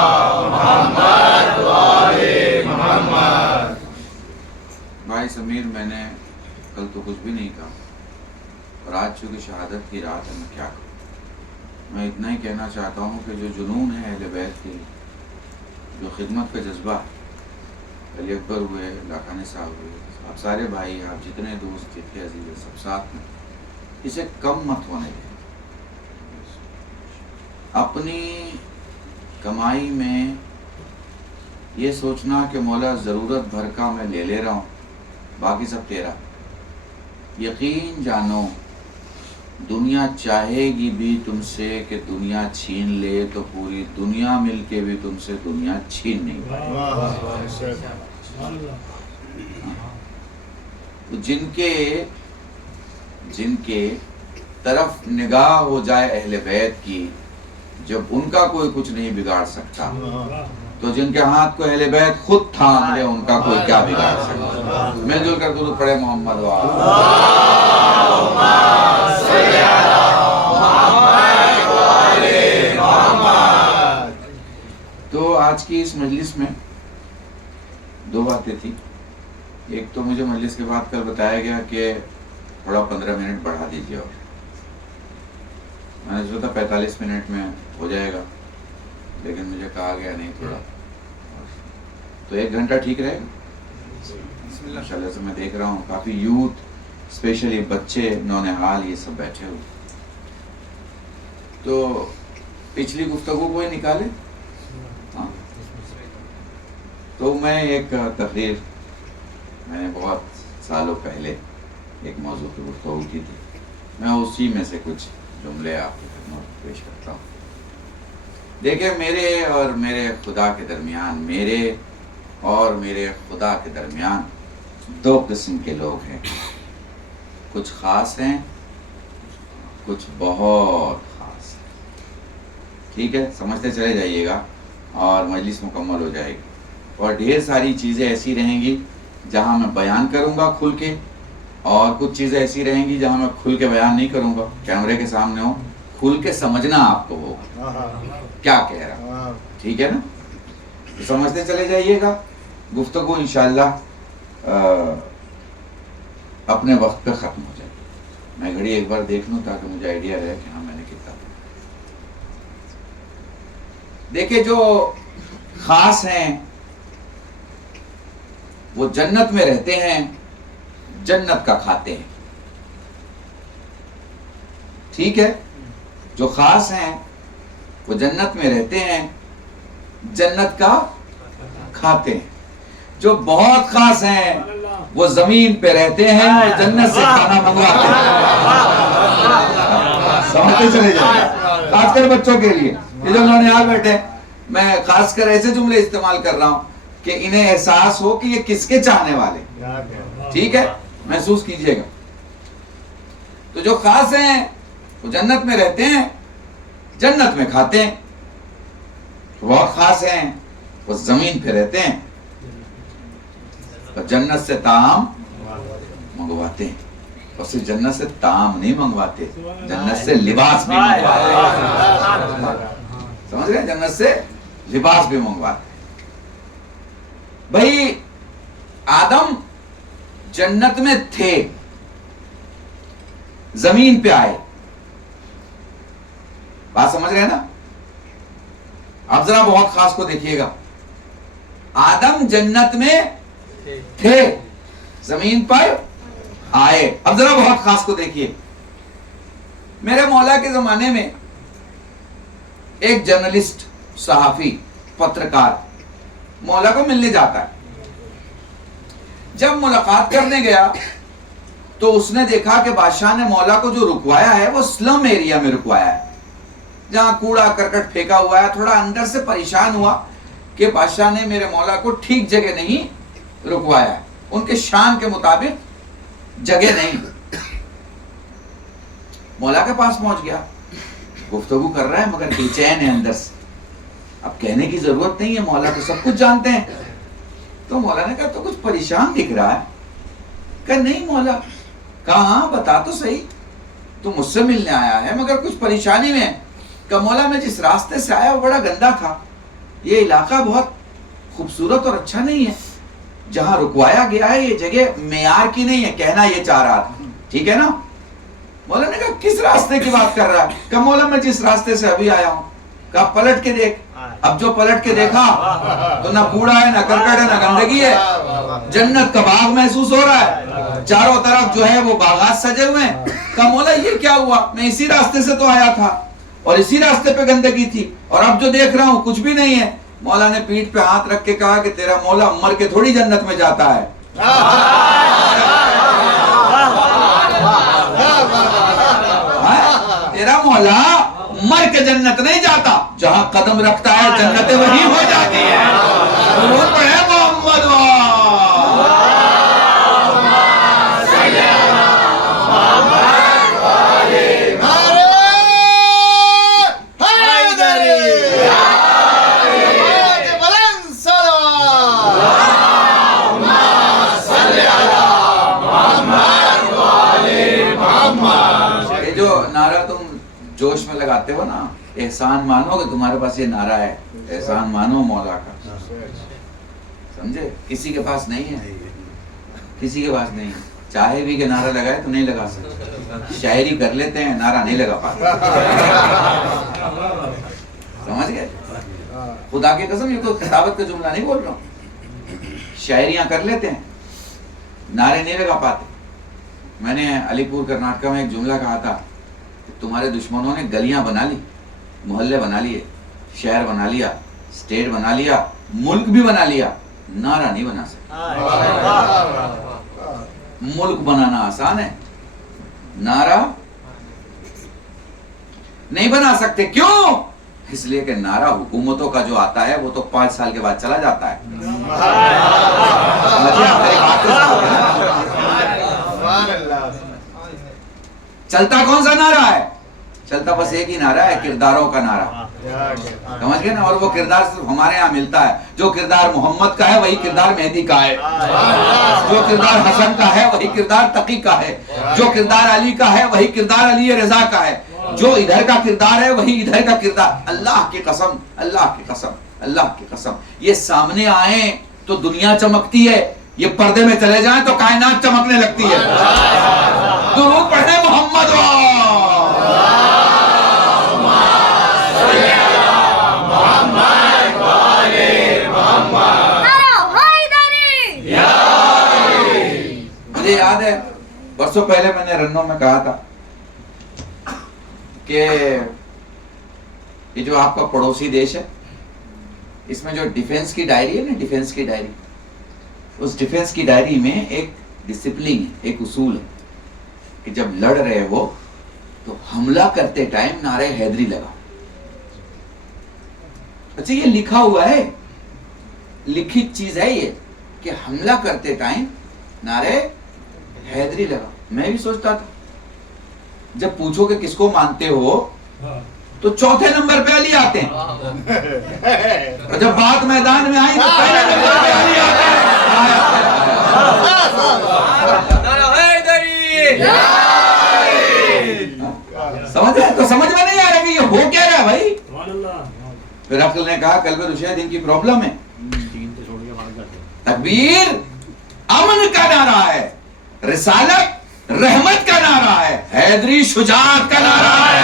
محمد و آل محمد. بھائی سمیر، میں نے کل تو کچھ بھی نہیں کہا، اور آج چونکہ شہادت کی رات ہے میں کیا کہوں. میں اتنا ہی کہنا چاہتا ہوں کہ جو جنون ہے اہل بیت کے لیے، جو خدمت کا جذبہ ہے، علی اکبر ہوئے، لاکھانی صاحب ہوئے، آپ سارے بھائی، آپ جتنے دوست جتنے عزیز ہیں، سب ساتھ میں، اسے کم مت ہونے دیں. اپنی کمائی میں یہ سوچنا کہ مولا ضرورت بھر کا میں لے رہا ہوں، باقی سب تیرا. یقین جانو دنیا چاہے گی بھی تم سے کہ دنیا چھین لے تو پوری دنیا مل کے بھی تم سے دنیا چھین نہیں پائے. جن کے طرف نگاہ ہو جائے اہل بیت کی، جب ان کا کوئی کچھ نہیں بگاڑ سکتا، تو جن کے ہاتھ کو اہل بیت خود تھام لے ان کا کوئی کیا بگاڑ سکتا. مل جل کر درود پڑھے محمد و آل محمد. تو آج کی اس مجلس میں دو باتیں تھیں. ایک تو مجھے مجلس کے بعد کل بتایا گیا کہ تھوڑا 15 منٹ بڑھا دیجیے، اور میں نے سوچا 45 منٹ میں ہو جائے گا، لیکن مجھے کہا گیا نہیں تھوڑا، تو 1 گھنٹہ ٹھیک رہے گا. ماشاءاللہ سے میں دیکھ رہا ہوں کافی یوتھ، اسپیشلی بچے، نونہال، یہ سب بیٹھے ہوئے. تو پچھلی گفتگو کو ہی نکالے. ہاں، تو میں ایک تقریر، میں نے بہت سالوں پہلے ایک موضوع پہ گفتگو کی تھی، میں اسی میں سے کچھ جملے آپ کی خدمت پیش کرتا ہوں. دیکھیں، میرے اور میرے خدا کے درمیان، میرے اور میرے خدا کے درمیان 2 قسم کے لوگ ہیں. کچھ خاص ہیں، کچھ بہت خاص ہیں. ٹھیک ہے، سمجھتے چلے جائیے گا اور مجلس مکمل ہو جائے گی. اور ڈھیر ساری چیزیں ایسی رہیں گی جہاں میں بیان کروں گا کھل کے، اور کچھ چیزیں ایسی رہیں گی جہاں میں کھل کے بیان نہیں کروں گا، کیمرے کے سامنے ہوں، کھل کے سمجھنا آپ کو ہوگا کیا کہہ رہا، ٹھیک ہے نا؟ سمجھتے چلے جائیے گا. گفتگو انشاءاللہ اپنے وقت پہ ختم ہو جائے. میں گھڑی ایک بار دیکھ لوں تاکہ مجھے آئیڈیا رہے کہ ہاں میں نے کتنا. دیکھیں جو خاص ہیں وہ جنت میں رہتے ہیں، جنت کا کھاتے ہیں، ٹھیک ہے؟ جو خاص ہیں وہ جنت میں رہتے ہیں، جنت کا کھاتے ہیں. جو بہت خاص ہیں وہ زمین پہ رہتے ہیں، جنت سے کھانا منگواتے ہیں. سمجھتے چلے جائیں. خاص کر بچوں کے لیے یہ جو نونہال بیٹھے، میں خاص کر ایسے جملے استعمال کر رہا ہوں کہ انہیں احساس ہو کہ یہ کس کے چاہنے والے، ٹھیک ہے؟ محسوس کیجئے گا. تو جو خاص ہیں وہ جنت میں رہتے ہیں، جنت میں کھاتے ہیں. بہت خاص ہیں وہ زمین پہ رہتے ہیں اور جنت سے طعام منگواتے ہیں. اور صرف جنت سے طعام نہیں منگواتے، جنت سے لباس بھی منگواتے. سمجھ رہے ہیں؟ جنت سے لباس بھی منگواتے. بھائی آدم جنت میں تھے، زمین پہ آئے. بات سمجھ رہے ہیں نا؟ اب ذرا بہت خاص کو دیکھیے گا. آدم جنت میں تھے، زمین پر آئے. اب ذرا بہت خاص کو دیکھیے. میرے مولا کے زمانے میں ایک جرنلسٹ، صحافی، پترکار مولا کو ملنے جاتا ہے. جب ملاقات کرنے گیا تو اس نے دیکھا کہ بادشاہ نے مولا کو جو رکوایا ہے وہ سلم ایریا میں رکوایا ہے، جہاں کوڑا کرکٹ پھینکا ہوا ہے. تھوڑا اندر سے پریشان ہوا کہ بادشاہ نے میرے مولا کو ٹھیک جگہ نہیں رکوایا ہے، ان کے شان کے مطابق جگہ نہیں. مولا کے پاس پہنچ گیا، گفتگو کر رہا ہے مگر بے چین ہے اندر سے. اب کہنے کی ضرورت نہیں ہے، مولا تو سب کچھ جانتے ہیں. تو مولا نے کہا تو کچھ پریشان دکھ رہا ہے. کہا نہیں مولا. کہا ہاں بتا تو صحیح، تو مجھ سے ملنے آیا ہے مگر کچھ پریشانی میں. کہ مولا میں جس راستے سے آیا وہ بڑا گندا تھا، یہ علاقہ بہت خوبصورت اور اچھا نہیں ہے، جہاں رکوایا گیا ہے یہ جگہ معیار کی نہیں ہے. کہنا یہ چاہ رہا تھا، ٹھیک ہے نا؟ مولا نے کہا کس راستے کی بات کر رہا ہے؟ کہ مولا میں جس راستے سے ابھی آیا ہوں. کہا پلٹ کے دیکھ. اب جو پلٹ کے دیکھا تو نہ کوڑا ہے، نہ کرکٹ ہے، نہ گندگی ہے. جنت کا باغ محسوس ہو رہا ہے، چاروں طرف جو ہے وہ باغات سجے ہوئے ہیں. کہا مولا یہ کیا ہوا؟ میں اسی راستے سے تو آیا تھا اور اسی راستے پہ گندگی تھی، اور اب جو دیکھ رہا ہوں کچھ بھی نہیں ہے. مولا نے پیٹھ پہ ہاتھ رکھ کے کہا کہ تیرا مولا مر کے تھوڑی جنت میں جاتا ہے. تیرا مولا مر کے جنت نہیں جاتا، جہاں قدم رکھتا ہے جنتیں وہی ہو جاتی ہیں. درود پڑھے محمد جوش میں لگاتے ہو نا، احسان مانو کہ تمہارے پاس یہ نعرہ ہے، احسان مانو مولا کا. سمجھے؟ کسی کے پاس نہیں ہے، کسی کے پاس نہیں ہے. چاہے بھی کہ نعرہ لگائے تو نہیں لگا سکتے. شاعری کر لیتے ہیں، نعرہ نہیں لگا پاتے. سمجھ گئے؟ خدا کی قسم یہ کوئی خطابت کا جملہ نہیں بول رہا ہوں. شاعریاں کر لیتے ہیں، نعرے نہیں لگا پاتے. میں نے علی پور کرناٹکا میں ایک جملہ کہا تھا، تمہارے دشمنوں نے گلیاں بنا لی، محلے بنا لیے، شہر بنا لیا، اسٹیٹ بنا لیا، ملک بھی بنا لیا، نعرہ نہیں بنا سکتے. ملک بنانا آسان ہے، نعرہ نہیں بنا سکتے. کیوں؟ اس لیے کہ نعرہ حکومتوں کا جو آتا ہے وہ تو 5 سال کے بعد چلا جاتا ہے. چلتا کون سا نعرہ ہے؟ چلتا بس ایک ہی نعرہ ہے، کرداروں کا نعرہ، سمجھ گئے نا؟ اور وہ کردار صرف ہمارے ہاں ملتا ہے. جو کردار محمد کا ہے وہی کردار مہدی کا ہے، جو کردار حسن کا ہے وہی کردار تقی کا ہے، جو کردار علی کا ہے وہی کردار علی رضا کا ہے، جو ادھر کا کردار ہے وہی ادھر کا کردار. اللہ کی قسم، اللہ کی قسم، اللہ کی قسم، یہ سامنے آئیں تو دنیا چمکتی ہے، یہ پردے میں چلے جائیں تو کائنات چمکنے لگتی ہے. درود پڑھیں محمد مجھے یاد ہے برسوں پہلے میں نے رنوں میں کہا تھا کہ یہ جو آپ کا پڑوسی دیش ہے اس میں جو ڈیفنس کی ڈائری ہے نا، ڈیفنس کی ڈائری، اس ڈیفنس کی ڈائری میں ایک ڈسپلن ہے، ایک اصول ہے کہ جب لڑ رہے ہو تو حملہ کرتے ٹائم نعرہ حیدری لگا. اچھا یہ لکھا ہوا ہے، لکھی چیز ہے یہ کہ حملہ کرتے ٹائم نعرہ حیدری لگا. میں بھی سوچتا تھا جب پوچھو کہ کس کو مانتے ہو تو چوتھے نمبر پہ علی آتے ہیں، اور جب بات میدان میں آئی تو پہلے نمبر پہ علی آتے ہیں. سمجھ رہے؟ تو سمجھ میں نہیں آ رہا کہ یہ ہو کیا رہا ہے بھائی. پھر عقل نے کہا قلب رشید ان کی پرابلم ہے. تکبیر امن کا نعرہ ہے، رسالت رحمت کا نعرہ ہے، حیدری شجاعت کا نعرہ ہے.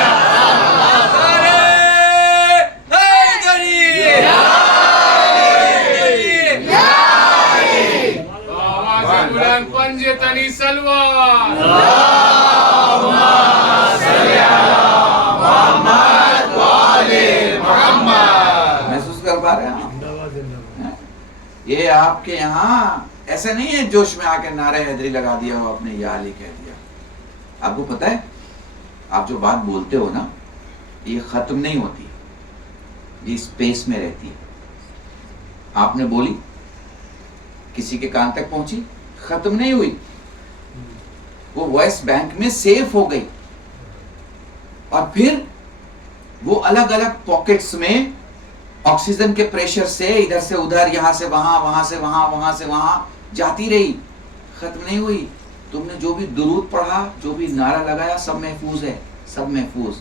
محسوس کر پا رہے ہیں یہ آپ کے یہاں ایسے نہیں ہے جوش میں آ کے نعرہ حیدری لگا دیا ہو آپ نے یا علی کہہ دیا. آپ کو پتا ہے آپ جو بات بولتے ہو نا یہ ختم نہیں ہوتی، یہ اسپیس میں رہتی ہے. آپ نے بولی کسی کے کان تک پہنچی، ختم نہیں ہوئی، وہ وائس بینک میں سیف ہو گئی، اور پھر وہ الگ الگ پاکٹس میں آکسیجن کے پریشر سے ادھر سے ادھر، یہاں سے وہاں، وہاں سے وہاں، وہاں سے وہاں جاتی رہی، ختم نہیں ہوئی. تم نے جو بھی درود پڑھا، جو بھی نعرہ لگایا، سب محفوظ ہے، سب محفوظ.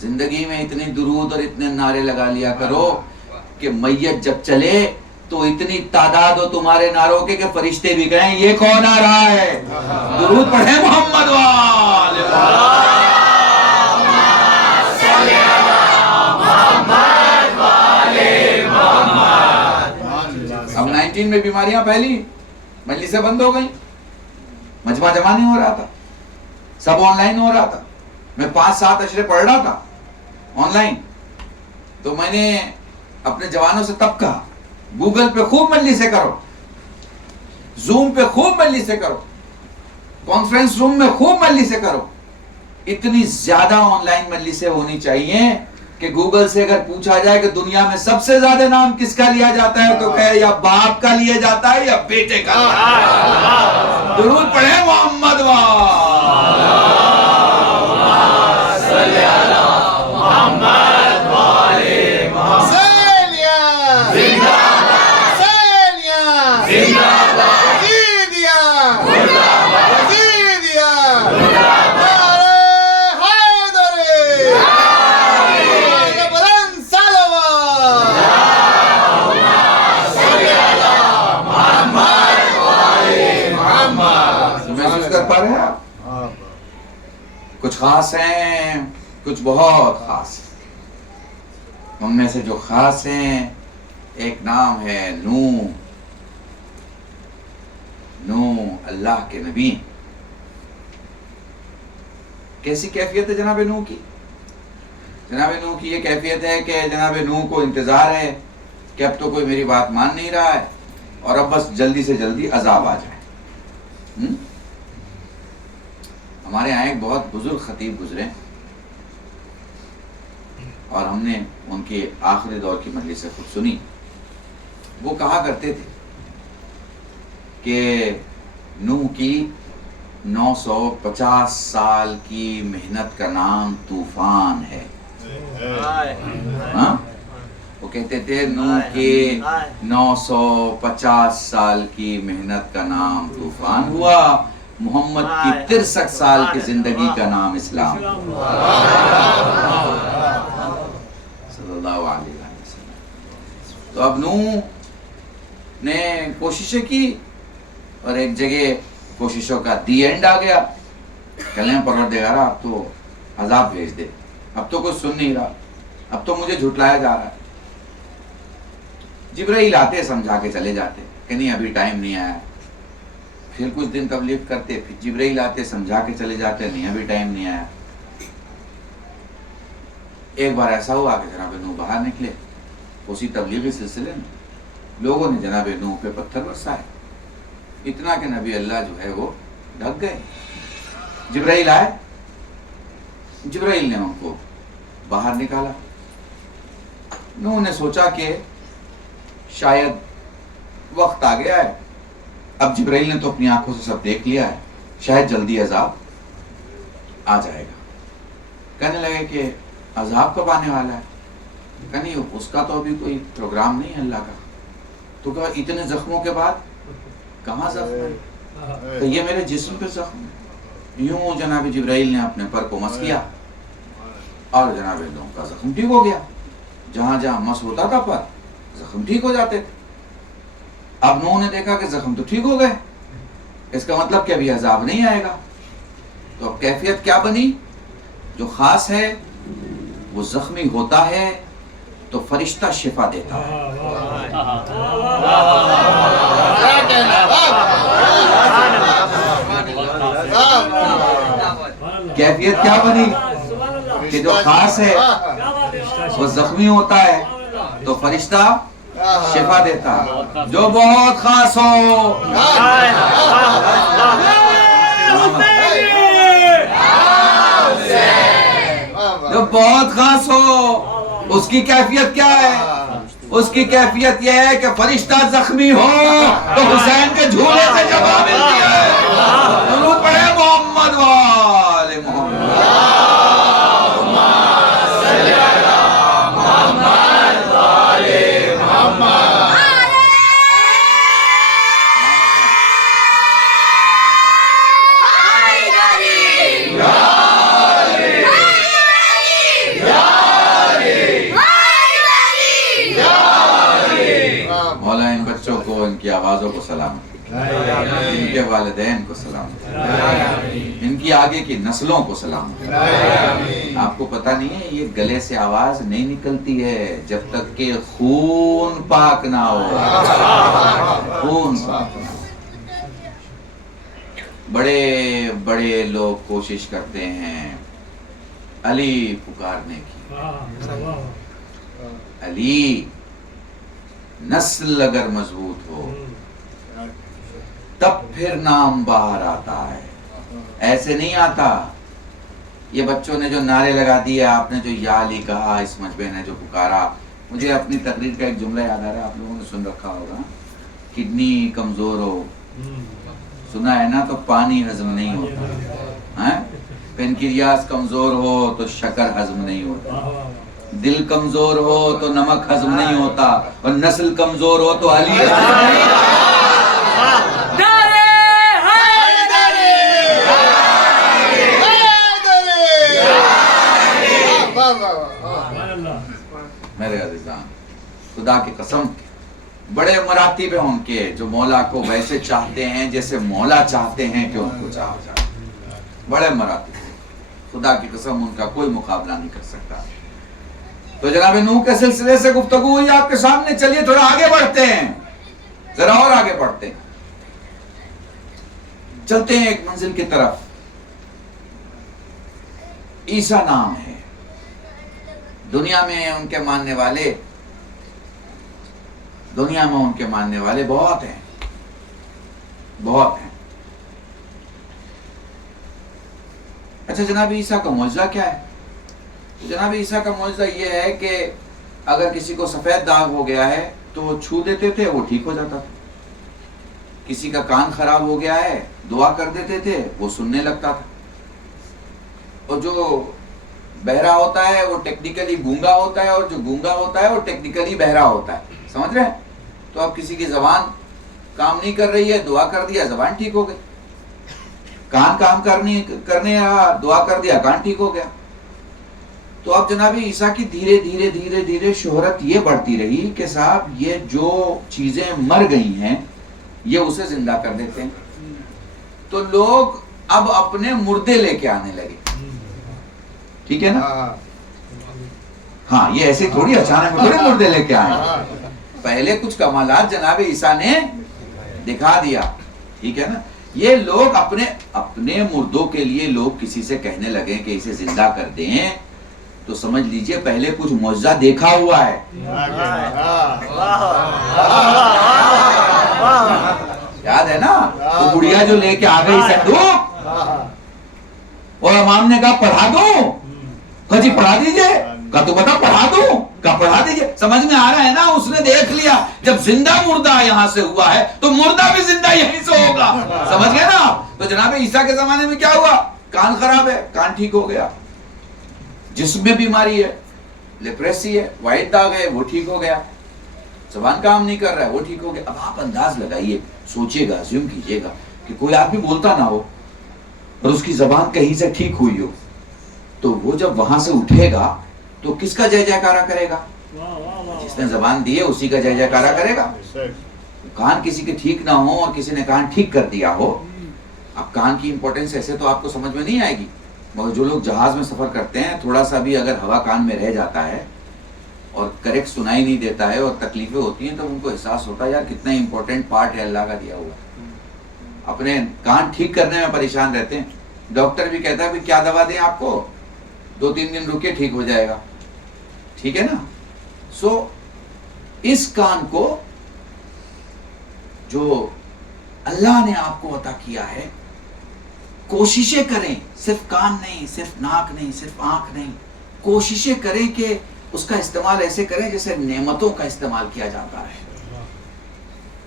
زندگی میں اتنی درود اور اتنے نعرے لگا لیا کرو کہ میت جب چلے تو اتنی تعداد ہو تمہارے نعروں کے کہ فرشتے بھی کہیں یہ کون آ رہا ہے. درود پڑھیں محمد اب 19 میں بیماریاں پھیلی، مجلسیں بند ہو گئی، مجمع جمع نہیں ہو رہا تھا، سب آن لائن ہو رہا تھا. میں 5-7 اشرے پڑھ رہا تھا آن لائن، تو میں نے اپنے جوانوں سے تب کہا گوگل پہ خوب مجلسیں کرو، زوم پہ خوب مجلسیں کرو، کانفرنس روم میں خوب مجلسیں کرو. اتنی زیادہ آن لائن مجلسیں ہونی چاہیے کہ گوگل سے اگر پوچھا جائے کہ دنیا میں سب سے زیادہ نام کس کا لیا جاتا ہے تو کہے یا باپ کا لیا جاتا ہے یا بیٹے کا. درود پڑھیں محمد کچھ خاص ہیں، کچھ بہت خاص ہیں. ان میں سے جو خاص ہیں ایک نام ہے نوح. نوح اللہ کے نبی. کیسی کیفیت ہے جناب نوح کی؟ جناب نوح کی یہ کیفیت ہے کہ جناب نوح کو انتظار ہے کہ اب تو کوئی میری بات مان نہیں رہا ہے اور اب بس جلدی سے جلدی عذاب آ جائے. ہمارے یہاں ایک بہت بزرگ خطیب گزرے اور ہم نے ان کی آخری دور کی مجلس سے خود سنی. وہ کہا کرتے تھے کہ نوح کی 950 سال کی محنت کا نام طوفان ہے. ہاں وہ کہتے تھے نوح کے 950 سال کی محنت کا نام طوفان ہوا، محمد کی 63 سال کی زندگی کا نام اسلام صلی اللہ علیہ وسلم. تو اب نوح نے کوششیں کی اور ایک جگہ کوششوں کا دی اینڈ آ گیا. کہنے پروردگارا اب تو عذاب بھیج دے، اب تو کوئی سن نہیں رہا، اب تو مجھے جھٹلایا جا رہا ہے. جبرائیل آتے سمجھا کے چلے جاتے کہ نہیں ابھی ٹائم نہیں آیا. پھر کچھ دن تبلیغ کرتے، پھر جبرائیل آتے سمجھا کے چلے جاتے نہیں ابھی ٹائم نہیں آیا. ایک بار ایسا ہوا کہ جناب نوح باہر نکلے، اسی تبلیغی سلسلے میں لوگوں نے جناب نوح پہ پتھر برسائے، اتنا کہ نبی اللہ جو ہے وہ ڈھک گئے. جبرائیل آئے، جبرائیل نے ان کو باہر نکالا. نوح نے سوچا کہ شاید وقت آ گیا ہے، اب جبرائیل نے تو اپنی آنکھوں سے سب دیکھ لیا ہے، شاید جلدی عذاب آ جائے گا. کہنے لگے کہ عذاب کب آنے والا ہے؟ کہ نہیں اس کا تو ابھی کوئی پروگرام نہیں ہے اللہ کا. تو کہا اتنے زخموں کے بعد کہاں زخم ہے؟ کہ یہ میرے جسم پہ زخم ہے. یوں جناب جبرائیل نے اپنے پر کو مس کیا اور جناب نوح کا زخم ٹھیک ہو گیا. جہاں جہاں مس ہوتا تھا پر زخم ٹھیک ہو جاتے تھے. اب نوح نے دیکھا کہ زخم تو ٹھیک ہو گئے، اس کا مطلب کہ ابھی عذاب نہیں آئے گا. تو اب کیفیت کیا بنی؟ جو خاص ہے وہ زخمی ہوتا ہے تو فرشتہ شفا دیتا ہے. کیفیت کیا بنی کہ جو خاص ہے وہ زخمی ہوتا ہے تو فرشتہ شفا دیتا ہے. جو بہت خاص ہو جو بہت خاص ہو اس کی کیفیت کیا ہے؟ اس کی کیفیت یہ ہے کہ فرشتہ زخمی ہو تو حسین کے جھولے سے جواب ملتی ہے. درود پڑھے محمد وآل محمد. مولا ان بچوں کو، ان کی آوازوں کو سلام، ان کے والدین کو سلام، ان کی آگے کی نسلوں کو سلام. آپ کو پتہ نہیں ہے یہ گلے سے آواز نہیں نکلتی ہے جب تک کہ خون پاک نہ ہو. خون پاک نہ ہو. بڑے بڑے لوگ کوشش کرتے ہیں علی پکارنے کی. علی نسل اگر مضبوط ہو تب پھر نام باہر آتا ہے، ایسے نہیں آتا. یہ بچوں نے جو نعرے لگا دیے، آپ نے جو یا علی کہا، اس مجبے نے جو پکارا. مجھے اپنی تقریر کا ایک جملہ یاد آ رہا ہے، آپ لوگوں نے سن رکھا ہوگا، کڈنی کمزور ہو، سنا ہے نا، تو پانی ہضم نہیں ہوتا. پینکریاس کمزور ہو تو شکر ہضم نہیں ہوتا. دل کمزور ہو تو نمک ہضم نہیں ہوتا، اور نسل کمزور ہو تو علی ہضم نہیں ہوتا. میرے عزیزان، خدا کی قسم بڑے مراتب ہیں ان کے جو مولا کو ویسے چاہتے ہیں جیسے مولا چاہتے ہیں کہ ان کو چاہا جائے. بڑے مراتب، خدا کی قسم ان کا کوئی مقابلہ نہیں کر سکتا. تو جناب نوح کے سلسلے سے گفتگو ہوئی آپ کے سامنے. چلیے تھوڑا آگے بڑھتے ہیں، ذرا اور آگے بڑھتے ہیں، چلتے ہیں ایک منزل کی طرف. عیسیٰ نام ہے. دنیا میں ان کے ماننے والے بہت ہیں، بہت ہیں. اچھا جناب عیسیٰ کا معجزہ کیا ہے؟ جناب عیسیٰ کا معجزہ یہ ہے کہ اگر کسی کو سفید داغ ہو گیا ہے تو وہ چھو دیتے تھے، وہ ٹھیک ہو جاتا تھا. کسی کا کان خراب ہو گیا ہے دعا کر دیتے تھے وہ سننے لگتا تھا، اور جو بہرا ہوتا ہے وہ ٹیکنیکلی گونگا ہوتا ہے، اور جو گونگا ہوتا ہے وہ ٹیکنیکلی بہرا ہوتا ہے، سمجھ رہے ہیں؟ تو اب کسی کی زبان کام نہیں کر رہی ہے، دعا کر دیا زبان ٹھیک ہو گئی، کان کام کرنے دعا کر دیا کان ٹھیک ہو گیا۔ تو اب جناب عیسیٰ کی دھیرے دھیرے دھیرے دھیرے شہرت یہ بڑھتی رہی کہ صاحب یہ جو چیزیں مر گئی ہیں یہ اسے زندہ کر دیتے ہیں، تو لوگ اب اپنے مردے لے کے آنے لگے، ٹھیک ہے نا؟ ہاں، یہ ایسے تھوڑی اچانک تھوڑے مردے لے کے آئے، پہلے کچھ کمالات جناب عیسیٰ نے دکھا دیا، ٹھیک ہے نا؟ یہ لوگ اپنے مردوں کے لیے لوگ کسی سے کہنے لگے کہ اسے زندہ کر دیں، تو سمجھ لیجئے پہلے کچھ معجزہ دیکھا ہوا ہے۔ یاد ہے نا وہ بڑھیا جو لے کے آ گئی صندوق، اور امام نے کہا پڑھا دوں، کہا جی پڑھا دیجئے، کہا تو بتا پڑھا دوں، کہا پڑھا دیجئے۔ سمجھ میں آ رہا ہے نا؟ اس نے دیکھ لیا جب زندہ مردہ یہاں سے ہوا ہے تو مردہ بھی زندہ یہیں سے ہوگا، سمجھ گئے نا؟ تو جناب عیسیٰ کے زمانے میں کیا ہوا؟ کان خراب ہے، کان ٹھیک ہو گیا، جسم میں بیماری ہے، لیپریسی ہے، وائٹ داغ ہے، وہ ٹھیک ہو گیا، زبان کام نہیں کر رہا ہے، وہ ٹھیک ہو گیا۔ اب آپ انداز لگائیے، سوچئے گا، زیوم کیجئے گا کہ کوئی آدمی بولتا نہ ہو اور اس کی زبان کہیں سے ٹھیک ہوئی ہو، تو وہ جب وہاں سے اٹھے گا تو کس کا جے جے کارا کرے گا؟ جس نے زبان دی ہے اسی کا جے جے کارا کرے گا۔ کان کسی کے ٹھیک نہ ہو اور کسی نے کان ٹھیک کر دیا ہو، اب کان کی امپورٹنس ایسے تو آپ کو سمجھ میں نہیں آئے گی، مگر جو لوگ جہاز میں سفر کرتے ہیں تھوڑا سا بھی اگر ہوا کان میں رہ جاتا ہے اور کریکٹ سنائی نہیں دیتا ہے اور تکلیفیں ہوتی ہیں تو ان کو احساس ہوتا ہے یار کتنا امپورٹنٹ پارٹ ہے اللہ کا دیا ہوا، اپنے کان ٹھیک کرنے میں پریشان رہتے ہیں۔ ڈاکٹر بھی کہتا ہے کہ کیا دوا دیں آپ کو، 2-3 دن رکے ٹھیک ہو جائے گا، ٹھیک ہے نا؟ سو اس کان کو جو اللہ نے آپ کو عطا کیا ہے، کوششیں کریں، صرف کان نہیں، صرف ناک نہیں، صرف آنکھ نہیں، کوششیں کریں کہ اس کا استعمال ایسے کریں جیسے نعمتوں کا استعمال کیا جاتا ہے،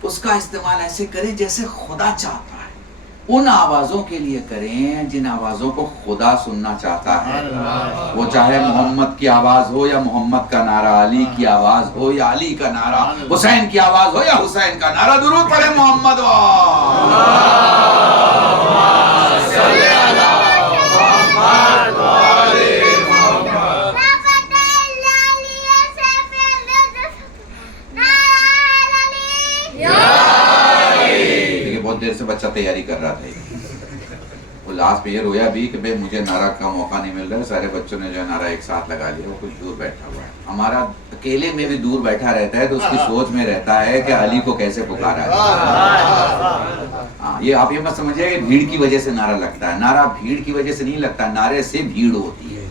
اس کا استعمال ایسے کریں جیسے خدا چاہتا ہے، ان آوازوں کے لیے کریں جن آوازوں کو خدا سننا چاہتا ہے، وہ چاہے محمد کی آواز ہو یا محمد کا نعرہ، علی کی آواز ہو یا علی کا نعرہ، حسین کی آواز ہو یا حسین کا نعرہ۔ درود پڑھیں محمد بہت دیر سے بچہ تیاری کر رہا تھا، وہ لاسٹ پہ یہ رویا بھی کہ بھئی مجھے نعرہ کا موقع نہیں مل رہا ہے، سارے بچوں نے جو ہے نعرہ ایک ساتھ لگا لیا، وہ کچھ دور بیٹھا ہوا ہے۔ ہمارا اکیلے میں بھی دور بیٹھا رہتا ہے تو اس کی سوچ میں رہتا ہے کہ علی کو کیسے پکارا ہے۔ ہاں، یہ آپ یہ مت سمجھے کہ بھیڑ کی وجہ سے نعرہ لگتا ہے، نعرہ بھیڑ کی وجہ سے نہیں لگتا، نعرے سے بھیڑ ہوتی ہے،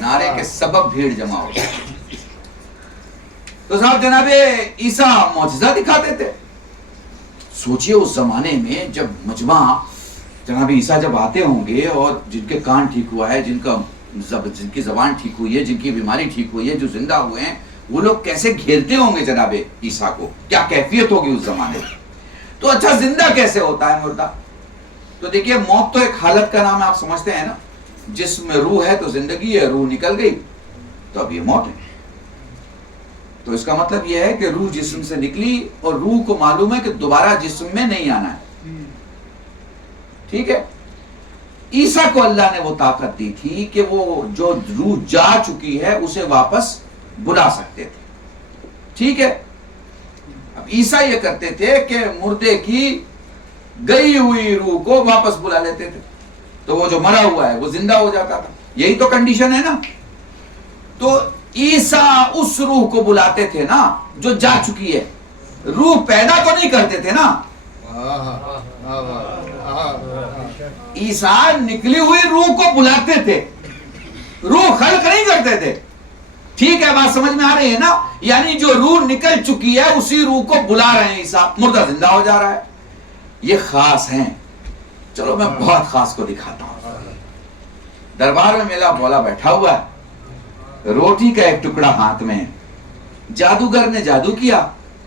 نعرے کے سبب بھیڑ جمع ہوتی ہے۔ تو صاحب جناب عیسیٰ معجزہ دکھاتے تھے۔ سوچئے اس زمانے میں جب مجمع جناب عیسیٰ جب آتے ہوں گے اور جن کے کان ٹھیک ہوا ہے، جن کی زبان ٹھیک ہوئی ہے، جن کی بیماری ٹھیک ہوئی ہے، جو زندہ ہوئے ہیں، وہ لوگ کیسے گھیرتے ہوں گے جناب عیسیٰ کو، کیا کیفیت ہوگی اس زمانے میں۔ تو اچھا زندہ کیسے ہوتا ہے مردہ؟ تو دیکھیے موت تو ایک حالت کا نام ہے، آپ سمجھتے ہیں نا، جسم میں روح ہے تو زندگی ہے، روح نکل گئی تو اب یہ موت ہے۔ تو اس کا مطلب یہ ہے کہ روح جسم سے نکلی اور روح کو معلوم ہے کہ دوبارہ جسم میں نہیں آنا ہے، ٹھیک ہے۔ عیسیٰ کو اللہ نے وہ طاقت دی تھی کہ وہ جو روح جا چکی ہے اسے واپس بلا سکتے تھے، ٹھیک ہے۔ اب عیسیٰ یہ کرتے تھے کہ مردے کی گئی ہوئی روح کو واپس بلا لیتے تھے، تو وہ جو مرا ہوا ہے وہ زندہ ہو جاتا تھا، یہی تو کنڈیشن ہے نا۔ تو عیسیٰ اس روح کو بلاتے تھے نا جو جا چکی ہے، روح پیدا تو نہیں کرتے تھے نا، عیسیٰ نکلی ہوئی روح کو بلاتے تھے، روح خلق نہیں کرتے تھے، ٹھیک ہے، بات سمجھ میں آ رہی ہے نا؟ یعنی جو روح نکل چکی ہے اسی روح کو بلا رہے ہیں عیسیٰ، مردہ زندہ ہو جا رہا ہے۔ یہ خاص ہیں، چلو میں بہت خاص کو دکھاتا ہوں۔ دربار میں میلا بولا بیٹھا ہوا ہے، روٹی کا ایک ٹکڑا ہاتھ میں ہے، جادوگر نے جادو کیا،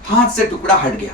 ہاتھ سے ٹکڑا ہٹ گیا،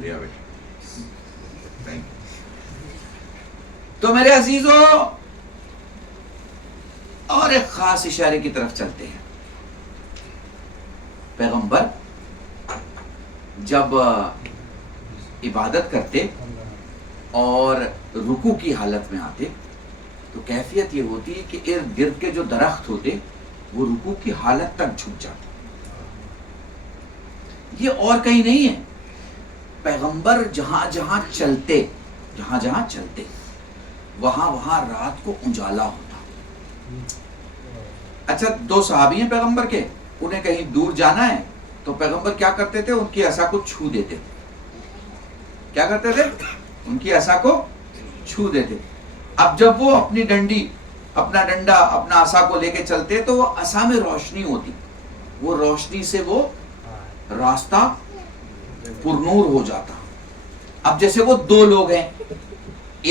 شکریہ بیٹا. تو میرے عزیزوں اور ایک خاص اشارے کی طرف چلتے ہیں. پیغمبر جب عبادت کرتے اور رکوع کی حالت میں آتے تو کیفیت یہ ہوتی ہے کہ ارد گرد کے جو درخت ہوتے وہ رکوع کی حالت تک جھک جاتے. یہ اور کہیں نہیں ہے. پیغمبر جہاں جہاں چلتے وہاں رات کو اجالا ہوتا. اچھا 2 صحابی ہیں پیغمبر کے, انہیں کہیں دور جانا ہے تو پیغمبر کیا کرتے تھے, ان کی عصا کو چھو دیتے. کیا کرتے تھے؟ ان کی عصا کو چھو دیتے. اب جب وہ اپنی ڈنڈی, اپنا ڈنڈا, اپنا عصا کو لے کے چلتے تو وہ عصا میں روشنی ہوتی, وہ روشنی سے وہ راستہ پرنور ہو جاتا. اب جیسے وہ 2 لوگ ہیں,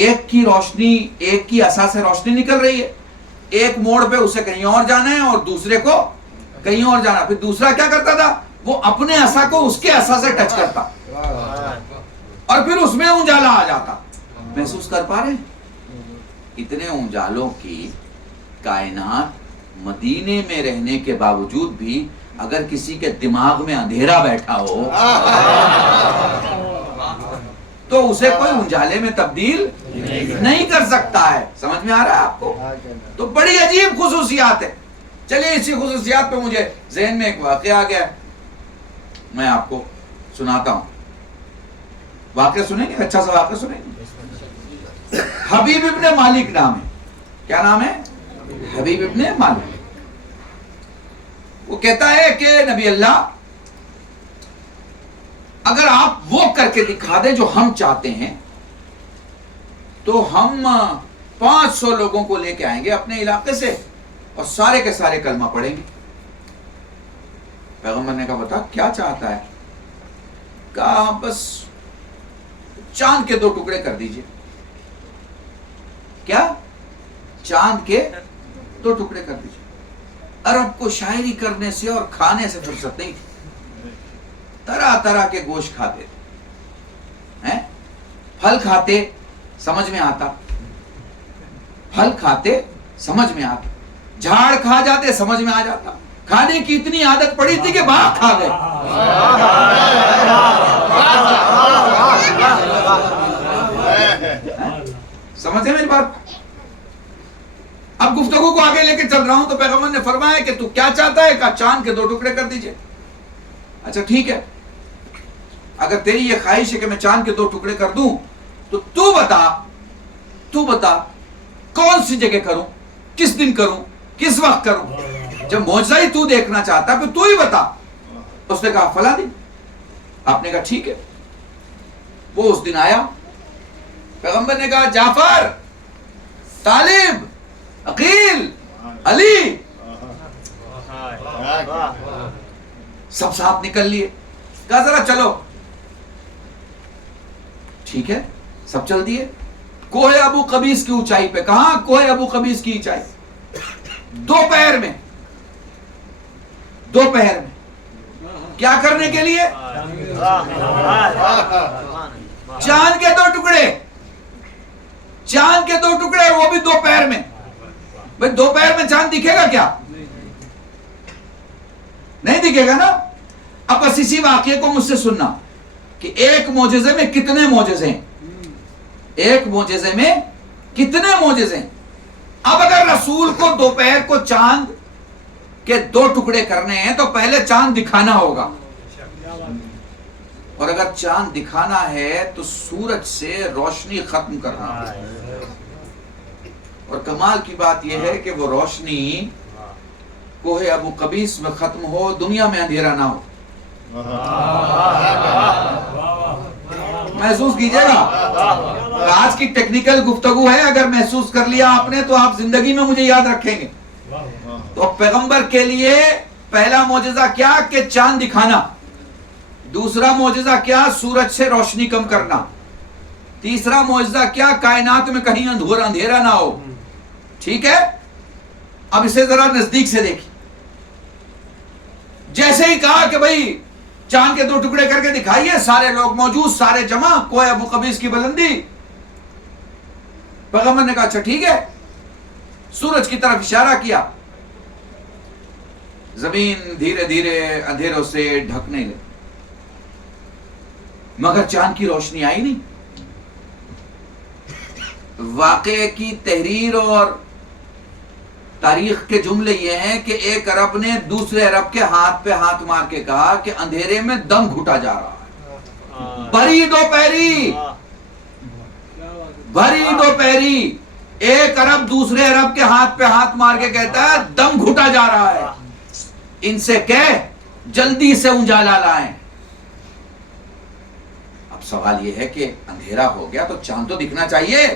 ایک کی روشنی, ایک کی عصا سے روشنی نکل رہی ہے, ایک موڑ پہ اسے کہیں اور جانا ہے اور دوسرے کو کہیں اور جانا. پھر دوسرا کیا کرتا تھا, وہ اپنے عصا کو اس کے عصا سے ٹچ کرتا اور پھر اس میں اجالا آ جاتا. محسوس کر پا رہے ہیں؟ اتنے اجالوں کی کائنات مدینے میں رہنے کے باوجود بھی اگر کسی کے دماغ میں اندھیرا بیٹھا ہو تو اسے کوئی اجالے میں تبدیل نہیں کر سکتا ہے. سمجھ میں آ رہا ہے آپ کو؟ تو بڑی عجیب خصوصیات ہے. چلیے اسی خصوصیات پہ مجھے ذہن میں ایک واقعہ آ گیا, میں آپ کو سناتا ہوں. واقعہ سنیں گے؟ اچھا سا واقعہ سنیں گے. حبیب ابن مالک نام ہے. کیا نام ہے؟ حبیب ابن مالک. وہ کہتا ہے کہ نبی اللہ, اگر آپ وہ کر کے دکھا دیں جو ہم چاہتے ہیں تو ہم 500 لوگوں کو لے کے آئیں گے اپنے علاقے سے اور سارے کے سارے کلمہ پڑھیں گے. پیغمبر نے کہا بتا کیا چاہتا ہے؟ کہا بس چاند کے 2 ٹکڑے کر دیجئے. کیا؟ چاند کے 2 ٹکڑے کر دیجئے. عرب کو شاعری کرنے سے اور کھانے سے فرصت نہیں تھی. طرح طرح کے گوشت کھاتے تھے, پھل کھاتے, سمجھ میں آتا, پھل کھاتے سمجھ میں آتا, جھاڑ کھا جاتے سمجھ میں آ جاتا. کھانے کی اتنی عادت پڑی تھی کہ باغ کھا گئے. سمجھے میری بات؟ اب گفتگو کو آگے لے کے چل رہا ہوں تو پیغمبر نے فرمایا کہ تو کیا چاہتا ہے؟ کہا چاند کے 2 ٹکڑے کر دیجئے. اچھا ٹھیک ہے, اگر تیری یہ خواہش ہے کہ میں چاند کے 2 ٹکڑے کر دوں تو تو بتا کون سی جگہ کروں, کس دن کروں, کس وقت کروں؟ جب معجزہ ہی تو دیکھنا چاہتا پھر تو ہی بتا. اس نے کہا فلاں دن. آپ نے کہا ٹھیک ہے. وہ اس دن آیا. پیغمبر نے کہا جعفر, طالب, عقیل, علی, سب ساتھ نکل لیے. کہا ذرا چلو. ٹھیک ہے, سب چل دیے. کوہ ابو قبیس کی اونچائی پہ. کہاں؟ کوہ ابو قبیس کی اونچائی. دوپہر میں کیا کرنے کے لیے؟ چاند کے 2 ٹکڑے. چاند کے 2 ٹکڑے, اور وہ بھی دوپہر میں. بھئی دوپہر میں چاند دکھے گا کیا؟ نہیں دکھے گا نا. اب بس اسی واقعے کو مجھ سے سننا کہ ایک معجزے میں کتنے معجزے ہیں. ایک معجزے میں کتنے معجزے ہیں. اب اگر رسول کو دوپہر کو چاند کے 2 ٹکڑے کرنے ہیں تو پہلے چاند دکھانا ہوگا, اور اگر چاند دکھانا ہے تو سورج سے روشنی ختم کرنا ہوگا. اور کمال کی بات یہ ہے کہ وہ روشنی کوہ ابو قبیس میں ختم ہو, دنیا میں اندھیرا نہ ہو. محسوس کیجئے گا. آج کی ٹیکنیکل گفتگو ہے, اگر محسوس کر لیا آپ نے تو آپ زندگی میں مجھے یاد رکھیں گے. تو پیغمبر کے لیے پہلا معجزہ کیا کہ چاند دکھانا. دوسرا معجزہ کیا؟ سورج سے روشنی کم کرنا. تیسرا معجزہ کیا؟ کائنات میں کہیں اندھیرا نہ ہو. ٹھیک ہے, اب اسے ذرا نزدیک سے دیکھیں. جیسے ہی کہا کہ بھئی چاند کے 2 ٹکڑے کر کے دکھائیے، سارے لوگ موجود، سارے جمع، کوئی ابو قبیس کی بلندی. پیغمبر نے کہا اچھا ٹھیک ہے. سورج کی طرف اشارہ کیا، زمین دھیرے دھیرے اندھیروں سے ڈھکنے لگی، مگر چاند کی روشنی آئی نہیں. واقعے کی تحریر اور تاریخ کے جملے یہ ہیں کہ ایک عرب نے دوسرے عرب کے ہاتھ پہ ہاتھ مار کے کہا کہ اندھیرے میں دم گھٹا جا رہا ہے. بھری دوپہری ایک عرب دوسرے عرب کے ہاتھ پہ ہاتھ مار کے کہتا ہے دم گھٹا جا رہا ہے. ان سے کہہ جلدی سے اجالا لائیں. اب سوال یہ ہے کہ اندھیرا ہو گیا تو چاند تو دکھنا چاہیے.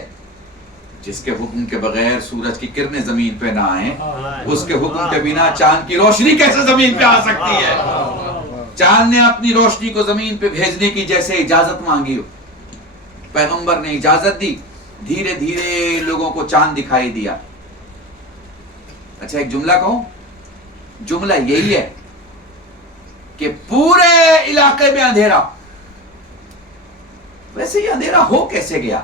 جس کے حکم کے بغیر سورج کی کرنیں زمین پہ نہ آئیں، اس کے حکم کے بنا چاند کی روشنی کیسے زمین پہ آ سکتی ہے؟ چاند نے اپنی روشنی کو زمین پہ بھیجنے کی جیسے اجازت مانگی، پیغمبر نے اجازت دی. دھیرے دھیرے لوگوں کو چاند دکھائی دیا. اچھا ایک جملہ کہوں، جملہ یہی ہے کہ پورے علاقے میں اندھیرا. ویسے یہ اندھیرا ہو کیسے گیا؟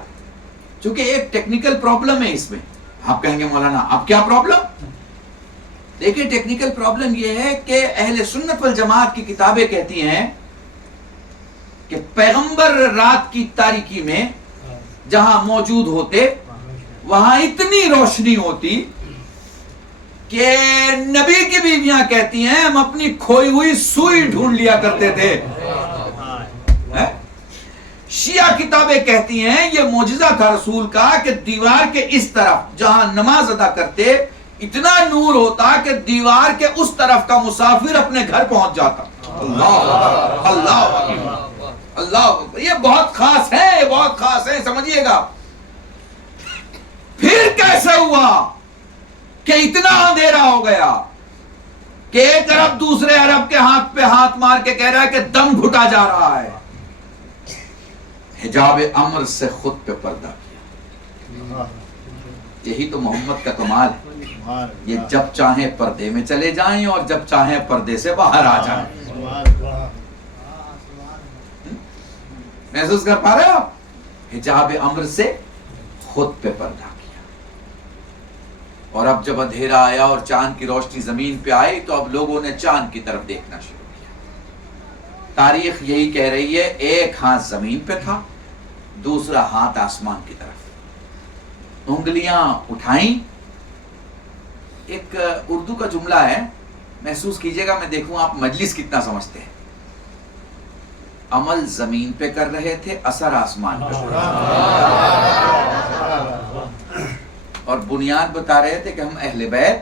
چونکہ ایک ٹیکنیکل پرابلم ہے اس میں. آپ کہیں گے مولانا اب کیا پرابلم؟ دیکھیں ٹیکنیکل پرابلم یہ ہے کہ اہل سنت والجماعت کی کتابیں کہتی ہیں کہ پیغمبر رات کی تاریکی میں جہاں موجود ہوتے وہاں اتنی روشنی ہوتی کہ نبی کی بیویاں کہتی ہیں ہم اپنی کھوئی ہوئی سوئی ڈھونڈ لیا کرتے تھے. شیعہ کتابیں کہتی ہیں یہ معجزہ تھا رسول کا کہ دیوار کے اس طرف جہاں نماز ادا کرتے اتنا نور ہوتا کہ دیوار کے اس طرف کا مسافر اپنے گھر پہنچ جاتا. اللہ اللہ اللہ، یہ بہت خاص ہے، یہ بہت خاص ہے، سمجھیے گا. پھر کیسے ہوا کہ اتنا اندھیرا ہو گیا کہ ایک عرب دوسرے عرب کے ہاتھ پہ ہاتھ مار کے کہہ رہا ہے کہ دم گھٹا جا رہا ہے؟ حجاب امر سے خود پہ پردہ کیا. یہی تو محمد کا کمال ہے. یہ جب چاہیں پردے میں چلے جائیں اور جب چاہیں پردے سے باہر آ جائیں. محسوس کر پا رہے آپ؟ حجاب امر سے خود پہ پردہ کیا. اور اب جب اندھیرا آیا اور چاند کی روشنی زمین پہ آئی تو اب لوگوں نے چاند کی طرف دیکھنا شروع کیا. تاریخ یہی کہہ رہی ہے ایک ہاتھ زمین پہ تھا، دوسرا ہاتھ آسمان کی طرف. انگلیاں اٹھائیں. ایک اردو کا جملہ ہے، محسوس کیجئے گا، میں دیکھوں آپ مجلس کتنا سمجھتے ہیں. عمل زمین پہ کر رہے تھے، اثر آسمان پہ. اور بنیاد بتا رہے تھے کہ ہم اہل بیت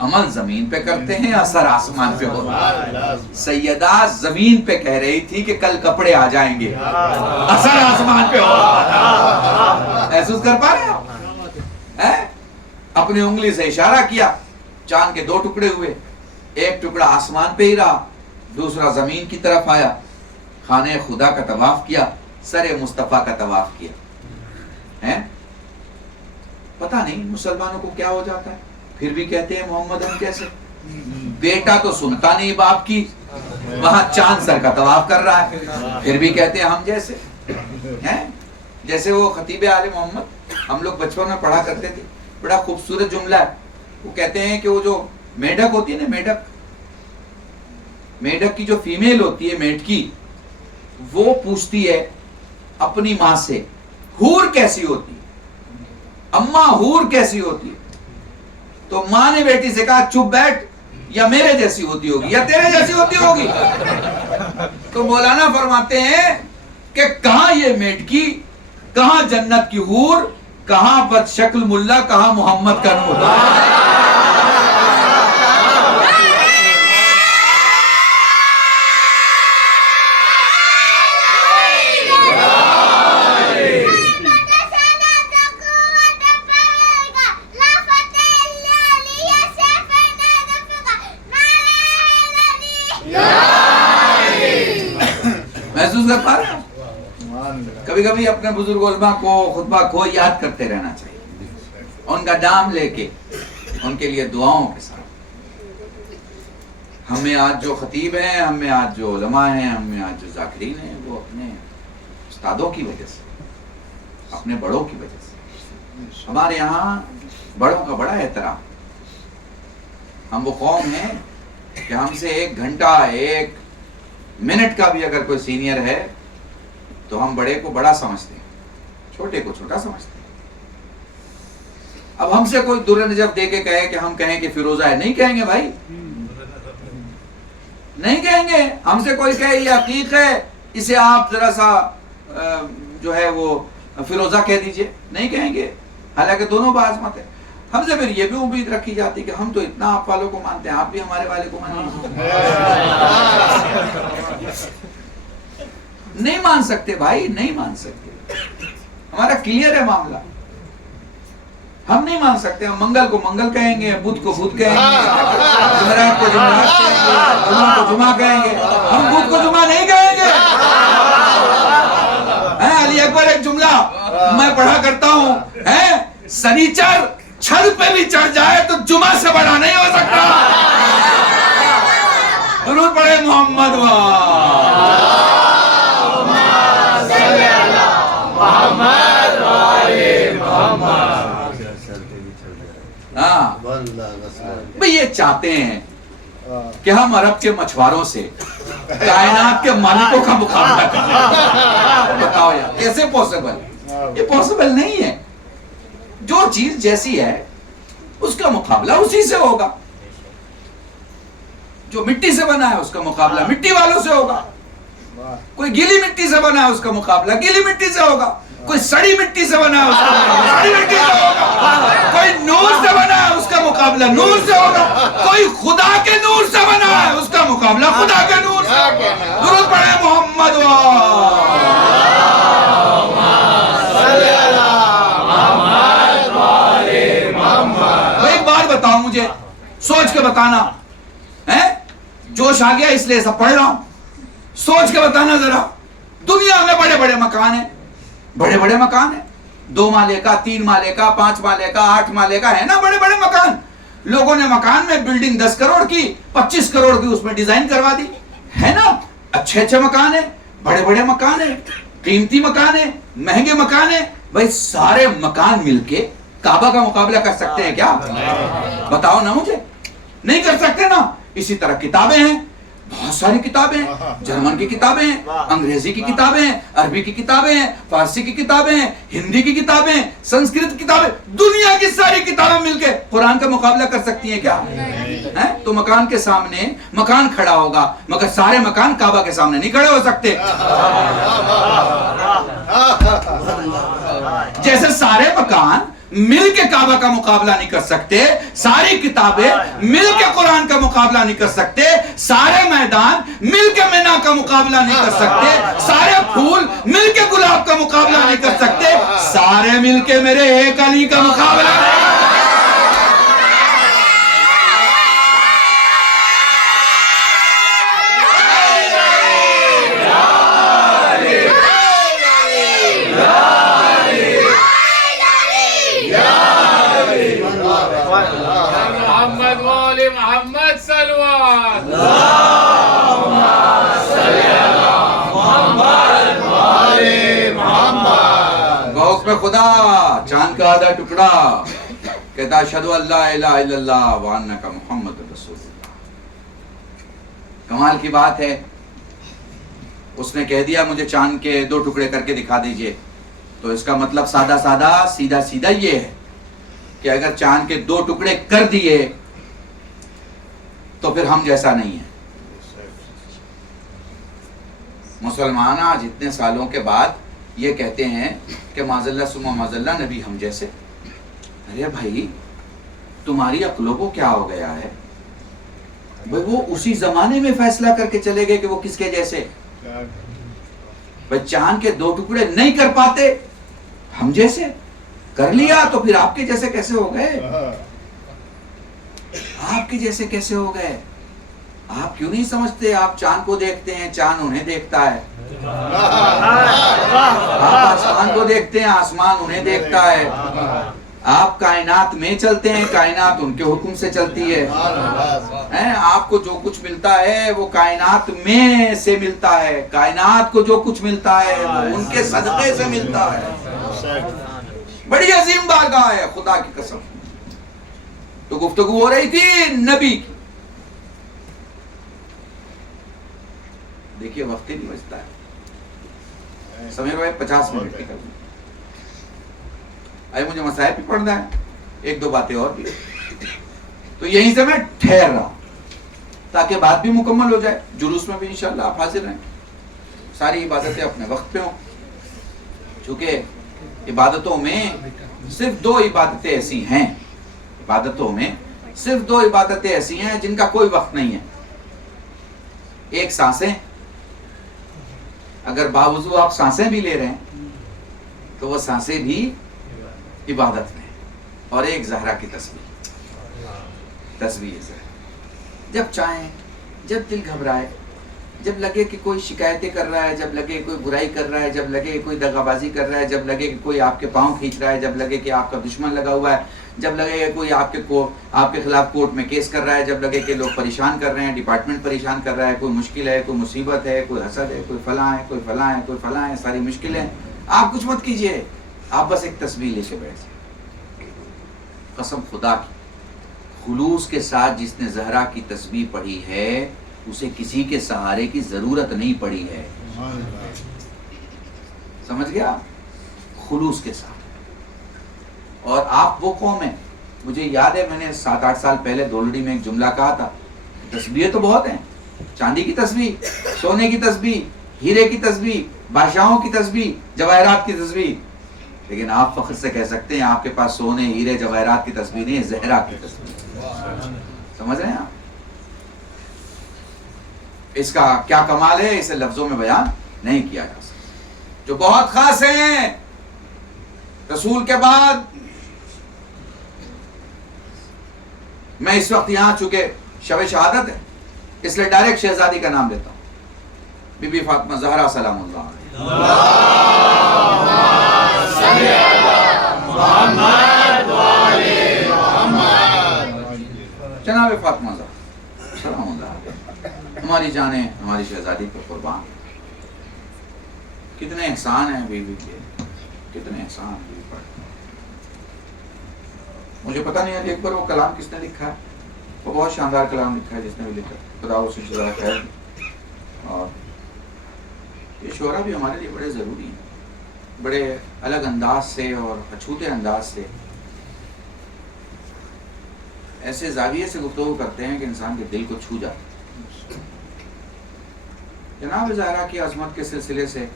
عمل زمین پہ کرتے ہیں، اثر آسمان پہ ہوتا ہے. سیدہ زمین پہ کہہ رہی تھی کہ کل کپڑے آ جائیں گے، اثر آسمان پہ ہوتا. محسوس کر پا رہے ہیں؟ اپنی انگلی سے اشارہ کیا، چاند کے 2 ٹکڑے ہوئے، ایک ٹکڑا آسمان پہ ہی رہا، دوسرا زمین کی طرف آیا. خانہ خدا کا طواف کیا، سر مصطفیٰ کا طواف کیا. پتہ نہیں مسلمانوں کو کیا ہو جاتا ہے، پھر بھی کہتے ہیں محمد ہم کیسے. بیٹا تو سنتا نہیں باپ کی، وہاں چاند سر کا طواف کر رہا ہے، پھر بھی کہتے ہیں ہم جیسے. جیسے وہ خطیب آل محمد ہم لوگ بچپن میں پڑھا کرتے تھے، بڑا خوبصورت جملہ ہے. وہ کہتے ہیں کہ وہ جو میڈک ہوتی ہے نا، میڈک کی جو فیمیل ہوتی ہے میڈکی، وہ پوچھتی ہے اپنی ماں سے حور کیسی ہوتی ہے، اماں حور کیسی ہوتی ہے. تو ماں نے بیٹی سے کہا چپ بیٹھ، یا میرے جیسی ہوتی ہوگی یا تیرے جیسی ہوتی ہوگی. تو مولانا فرماتے ہیں کہ کہاں یہ میڈکی، کہاں جنت کی حور، کہاں بد شکل ملا، کہاں محمد کا نور. محسوس کر پا رہے ہیں؟ کبھی کبھی اپنے بزرگ علماء کو خطبہ کو یاد کرتے رہنا چاہیے، ان کا نام لے کے، ان کے لیے دعاؤں کے ساتھ. ہم میں آج جو خطیب ہیں، ہم میں آج جو علماء ہیں، ہم میں آج جو ذاکرین ہیں، وہ اپنے استادوں کی وجہ سے، اپنے بڑوں کی وجہ سے۔ ہمارے یہاں بڑوں کا بڑا احترام۔ ہم وہ قوم ہیں کہ ہم سے 1 گھنٹہ 1 منٹ کا بھی اگر کوئی سینئر ہے تو ہم بڑے کو بڑا سمجھتے ہیں، چھوٹے کو چھوٹا سمجھتے ہیں۔ اب ہم سے کوئی در نجف دے کے کہے کہ ہم کہیں کہ فیروزہ ہے، نہیں کہیں گے بھائی، نہیں کہیں گے۔ ہم سے کوئی کہے یہ عقیق ہے، اسے آپ ذرا سا جو ہے وہ فیروزہ کہہ دیجئے، نہیں کہیں گے، حالانکہ دونوں بعظمت ہے۔ ہم سے پھر یہ بھی امید رکھی جاتی کہ ہم تو اتنا آپ والوں کو مانتے ہیں، آپ بھی ہمارے والے کو مانتے۔ نہیں مان سکتے بھائی، نہیں مان سکتے، ہمارا کلیئر ہے معاملہ، ہم نہیں مان سکتے۔ ہم منگل کو منگل کہیں گے، بدھ کو بدھ کہیں گے، جمعرات کو جمعرات کہیں گے، جمعہ کو جمعہ کہیں گے، ہم بدھ کو جمعہ نہیں کہیں گے۔ علی اکبر ایک جملہ میں پڑھا کرتا ہوں، سنیچر چھت پہ بھی چڑھ جائے تو جمعہ سے بڑا نہیں ہو سکتا۔ درود پڑھے محمد بھئی یہ چاہتے ہیں کہ ہم عرب کے مچھواروں سے کائنات کے مالکوں کا مقابلہ کریں۔ بتاؤ یار کیسے پوسیبل؟ یہ پوسیبل نہیں ہے۔ جو چیز جیسی ہے اس کا مقابلہ اسی سے ہوگا، جو مٹی سے بنا ہے اس کا مقابلہ مٹی والوں سے ہوگا، کوئی گیلی مٹی سے بنا ہے اس کا مقابلہ گیلی مٹی سے ہوگا، کوئی سڑی مٹی سے بنا ہے اس کا مقابلہ سڑی مٹی سے ہوگا، کوئی نور سے بنا ہے اس کا مقابلہ نور سے ہوگا، کوئی خدا کے نور سے بنا ہے اس کا مقابلہ خدا کے نور سے۔ درود پڑھے محمد ایک بات بتاؤ مجھے، سوچ کے بتانا، جوش آ گیا اس لیے سب پڑھ رہا ہوں، سوچ کے بتانا ذرا، دنیا میں بڑے بڑے مکان ہیں، بڑے بڑے مکان ہیں، 2 مالے کا 3 مالے کا 5 مالے کا 8 مالے کا ہے نا، بڑے بڑے مکان۔ لوگوں نے مکان میں بلڈنگ 10 کروڑ کی 25 کروڑ کی اس میں ڈیزائن کروا دی ہے نا، اچھے مکان ہیں، بڑے بڑے مکان ہیں، قیمتی مکان ہیں، مہنگے مکان ہیں۔ بھائی سارے مکان مل کے کعبہ کا مقابلہ کر سکتے ہیں کیا؟ بتاؤ نا مجھے، نہیں کر سکتے نا۔ اسی طرح کتابیں ہیں، بہت ساری کتابیں ہیں، جرمن کی کتابیں ہیں، انگریزی کی کتابیں ہیں، عربی کی کتابیں ہیں، فارسی کی کتابیں ہیں، ہندی کی کتابیں ہیں، سنسکرت کتابیں، دنیا کی ساری کتابیں مل کے قرآن کا مقابلہ کر سکتی ہیں کیا؟ تو مکان کے سامنے مکان کھڑا ہوگا مگر سارے مکان کعبہ کے سامنے نہیں کھڑے ہو سکتے۔ جیسے سارے مکان مل کے کعبہ کا مقابلہ نہیں کر سکتے، ساری کتابیں مل کے قرآن کا مقابلہ نہیں کر سکتے، سارے میدان مل کے مینا کا مقابلہ نہیں کر سکتے، سارے پھول مل کے گلاب کا مقابلہ نہیں کر سکتے، سارے مل کے میرے ایک علی کا مقابلہ نہیں۔ محمد صلوات میں خدا چاند کا آدھا ٹکڑا کہتا اشہدو اللہ الہ الا اللہ وانک محمد رسول اللہ۔ کمال کی بات ہے، اس نے کہہ دیا مجھے چاند کے 2 ٹکڑے کر کے دکھا دیجئے، تو اس کا مطلب سادہ سیدھا یہ ہے کہ اگر چاند کے 2 ٹکڑے کر دیے تو پھر ہم جیسا نہیں ہے۔ مسلمان آج اتنے سالوں کے بعد یہ کہتے ہیں کہ معذاللہ ثم معذاللہ نبی ہم جیسے۔ ارے بھائی تمہاری عقلوں کو کیا ہو گیا ہے؟ بھائی وہ اسی زمانے میں فیصلہ کر کے چلے گئے کہ وہ کس کے جیسے۔ بھائی چاند کے 2 ٹکڑے نہیں کر پاتے ہم جیسے، کر لیا تو پھر آپ کے جیسے کیسے ہو گئے؟ آپ کے جیسے کیسے ہو گئے؟ آپ کیوں نہیں سمجھتے؟ آپ چاند کو دیکھتے ہیں، چاند انہیں دیکھتا ہے۔ آپ آسمان کو دیکھتے ہیں، آسمان انہیں دیکھتا ہے۔ آپ کائنات میں چلتے ہیں، کائنات ان کے حکم سے چلتی ہے. آپ کو جو کچھ ملتا ہے وہ کائنات میں سے ملتا ہے، کائنات کو جو کچھ ملتا ہے وہ ان کے صدقے سے ملتا ہے. بڑی عظیم بارگاہ ہے خدا کی قسم. تو گفتگو ہو رہی تھی نبی کی. دیکھیے وقت ہی نہیں بچتا ہے. سمجھ رہے 50 منٹ نکل گئے. مجھے مسائل بھی پڑھنا ہے، ایک دو باتیں اور بھی. تو یہیں سے میں ٹھہر رہا تاکہ بات بھی مکمل ہو جائے. جلوس میں بھی انشاءاللہ آپ حاضر رہیں. ساری عبادتیں اپنے وقت پہ ہوں. چونکہ عبادتوں میں صرف 2 عبادتیں ایسی ہیں، عبادتوں میں صرف 2 عبادتیں ایسی ہیں جن کا کوئی وقت نہیں ہے. ایک سانسیں، اگر باوضو آپ سانسیں بھی لے رہے ہیں تو وہ سانسیں بھی عبادت میں. اور ایک زہرا کی تسبیح ہے. جب چاہیں، جب دل گھبرائے، جب لگے کہ کوئی شکایتیں کر رہا ہے، جب لگے کوئی برائی کر رہا ہے، جب لگے کوئی دغا بازی کر رہا ہے، جب لگے کہ کوئی آپ کے پاؤں کھینچ رہا ہے، جب لگے کہ آپ کا دشمن لگا ہوا ہے، جب لگے کہ کوئی آپ کے خلاف کورٹ میں کیس کر رہا ہے، جب لگے کہ لوگ پریشان کر رہے ہیں، ڈپارٹمنٹ پریشان کر رہا ہے، کوئی مشکل ہے، کوئی مصیبت ہے، کوئی حسد ہے، کوئی فلاں ہے، کوئی فلاں ہے، کوئی فلاں ہے، ساری مشکلیں، آپ کچھ مت کیجئے. آپ بس ایک تسبیح لے کے بیٹھ جائیں. قسم خدا کی، خلوص کے ساتھ جس نے زہرا کی تسبیح پڑھی ہے اسے کسی کے سہارے کی ضرورت نہیں پڑی ہے. سمجھ گیا؟ خلوص کے ساتھ. اور آپ وہ قوم ہیں، مجھے یاد ہے میں نے 7-8 سال پہلے دولڑی میں ایک جملہ کہا تھا، تسبیحیں تو بہت ہیں، چاندی کی تسبیح، سونے کی تسبیح، ہیرے کی تسبیح، بادشاہوں کی تسبیح، جواہرات کی تسبیح، لیکن آپ فخر سے کہہ سکتے ہیں آپ کے پاس سونے، ہیرے، جواہرات کی تسبیح نہیں ہے، زہرا کی تسبیح. سمجھ رہے ہیں آپ؟ اس کا کیا کمال ہے اسے لفظوں میں بیان نہیں کیا جا سکتا. جو بہت خاص ہیں رسول کے بعد. میں اس وقت یہاں چونکہ شب شہادت ہے اس لیے ڈائریکٹ شہزادی کا نام لیتا ہوں، بی بی فاطمہ زہرا سلام اللہ علیہ. جناب فاطمہ زہرا سلام اللہ علیہ، ہماری جانیں ہماری شہزادی پر قربان. کتنے احسان ہیں بیوی کے، کتنے احسان بیوی پر. مجھے پتہ نہیں ہے اکبر وہ کلام کس نے لکھا ہے، وہ بہت شاندار کلام لکھا ہے جس نے بھی لکھا، خدا اسے جزائے خیر. اور یہ شعرا بھی ہمارے لیے بڑے ضروری ہیں، بڑے الگ انداز سے اور اچھوتے انداز سے ایسے زاویے سے گفتگو کرتے ہیں کہ انسان کے دل کو چھو جاتا. جناب زہرا کی عظمت کے سلسلے سے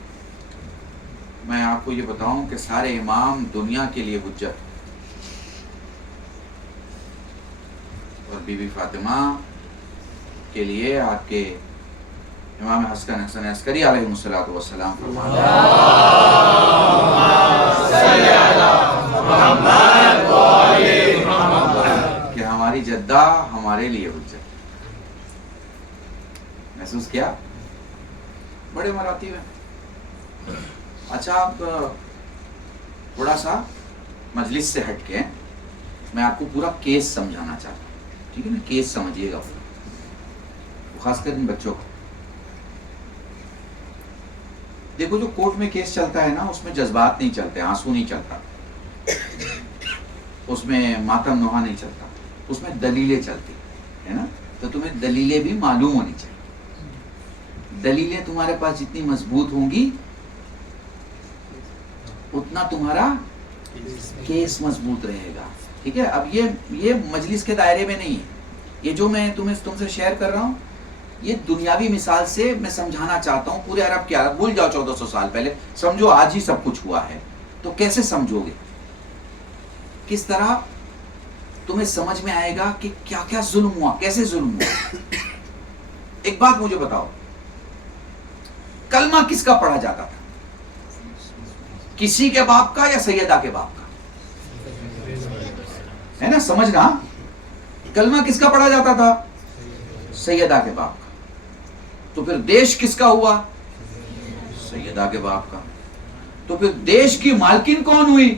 میں آپ کو یہ بتاؤں کہ سارے امام دنیا کے لیے حجت، اور بی بی فاطمہ کے لیے آپ کے امام حسن عسکری علیہ الصلوۃ والسلام فرماتے ہیں کہ ہماری جدہ ہمارے لیے حجت. محسوس کیا؟ بڑے مراتب ہیں. اچھا آپ تھوڑا سا مجلس سے ہٹ کے میں آپ کو پورا کیس سمجھانا چاہتا ہوں، ٹھیک ہے نا؟ کیس سمجھیے گا، خاص کر ان بچوں کو. دیکھو جو کورٹ میں کیس چلتا ہے نا اس میں جذبات نہیں چلتے، آنسو نہیں چلتا، اس میں ماتم نوحہ نہیں چلتا، اس میں دلیلیں چلتی ہے نا. تو تمہیں دلیلیں بھی معلوم ہونی چاہیے. دلیلیں تمہارے پاس جتنی مضبوط ہوں گی اتنا تمہارا کیس مضبوط رہے گا. ٹھیک ہے؟ اب یہ مجلس کے دائرے میں نہیں ہے، یہ جو میں تم سے شیئر کر رہا ہوں یہ دنیاوی مثال سے میں سمجھانا چاہتا ہوں. پورے عرب کی حالت بھول جاؤ 1400 سال پہلے، سمجھو آج ہی سب کچھ ہوا ہے. تو کیسے سمجھو گے؟ کس طرح تمہیں سمجھ میں آئے گا کہ کیا کیا ظلم ہوا، کیسے ظلم ہوا. ایک بات مجھے بتاؤ، کلمہ کس کا پڑھا جاتا تھا؟ کسی کے باپ کا یا سیدہ کے باپ کا؟ ہے نا؟ سمجھنا، کلمہ کس کا پڑھا جاتا تھا؟ سیدہ کے باپ کا. تو پھر دیش کس کا ہوا؟ سیدہ کے باپ کا. تو پھر دیش کی مالکن کون ہوئی؟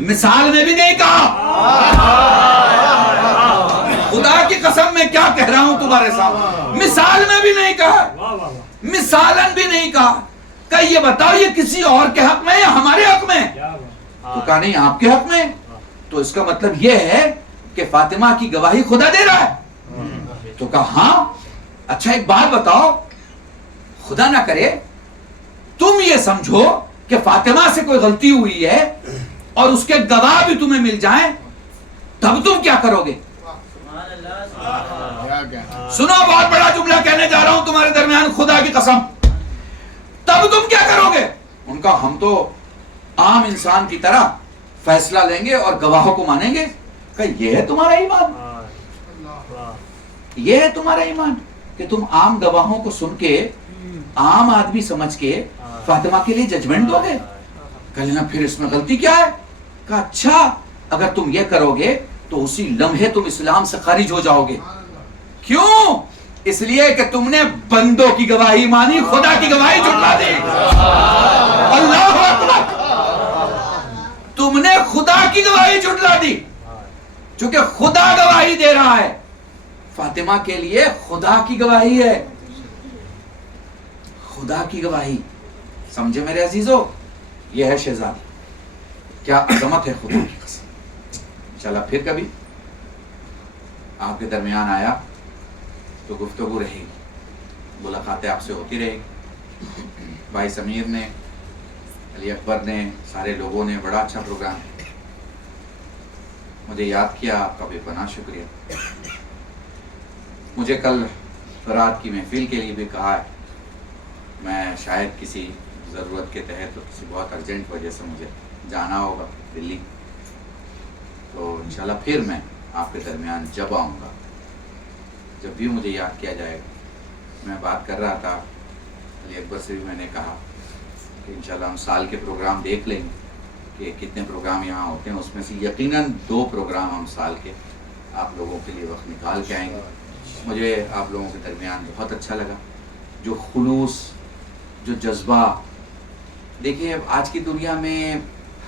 مثال میں بھی نہیں کہا. خدا کی قسم میں کیا کہہ رہا ہوں تمہارے سامنے, مثال میں بھی نہیں کہا, مثالن بھی نہیں کہا. کہ یہ بتاؤ یہ کسی اور کے حق میں یا ہمارے حق میں؟ تو کہا نہیں آپ کے حق میں. تو اس کا مطلب یہ ہے کہ فاطمہ کی گواہی خدا دے رہا ہے. تو کہا ہاں. اچھا ایک بات بتاؤ, خدا نہ کرے تم یہ سمجھو کہ فاطمہ سے کوئی غلطی ہوئی ہے اور اس کے گواہ بھی تمہیں مل جائیں, تب تم کیا کرو گے؟ سنو بہت بڑا جملہ کہنے جا رہا ہوں تمہارے درمیان, خدا کی قسم. تب تم کیا کرو گے؟ ان کا ہم تو عام انسان کی طرح فیصلہ لیں گے اور گواہوں کو مانیں گے. کہ یہ ہے تمہارا ایمان, یہ ہے تمہارا ایمان کہ تم عام گواہوں کو سن کے عام آدمی سمجھ کے فاطمہ کے لیے ججمنٹ دو گے؟ کہنا پھر اس میں غلطی کیا ہے؟ کہا اچھا اگر تم یہ کرو گے تو اسی لمحے تم اسلام سے خارج ہو جاؤ گے. کیوں؟ اس لیے کہ تم نے بندوں کی گواہی مانی, خدا کی گواہی جھٹلا دی. اللہ اکبر, تم نے خدا کی گواہی جھٹلا دی. چونکہ خدا گواہی دے رہا ہے, فاطمہ کے لیے خدا کی گواہی ہے, خدا کی گواہی. سمجھے میرے عزیزو, یہ ہے شہزادی. کیا عظمت ہے خدا کی قسم. چلا پھر کبھی آپ کے درمیان آیا تو گفتگو رہے گی, ملاقاتیں آپ سے ہوتی رہے گی. بھائی سمیر نے, علی اکبر نے, سارے لوگوں نے بڑا اچھا پروگرام مجھے یاد کیا, آپ کا بے پناہ شکریہ. مجھے کل رات کی محفل کے لیے بھی کہا ہے, میں شاید کسی ضرورت کے تحت تو کسی بہت ارجنٹ وجہ سے مجھے جانا ہوگا دلی, تو انشاءاللہ پھر میں آپ کے درمیان جب آؤں گا, جب بھی مجھے یاد کیا جائے گا. میں بات کر رہا تھا علی اکبر سے بھی, میں نے کہا کہ انشاءاللہ ہم سال کے پروگرام دیکھ لیں گے کہ کتنے پروگرام یہاں ہوتے ہیں, اس میں سے یقیناً 2 پروگرام ہم سال کے آپ لوگوں کے لیے وقت نکال کے آئیں گے. مجھے آپ لوگوں کے درمیان بہت اچھا لگا, جو خلوص, جو جذبہ. دیکھیے آج کی دنیا میں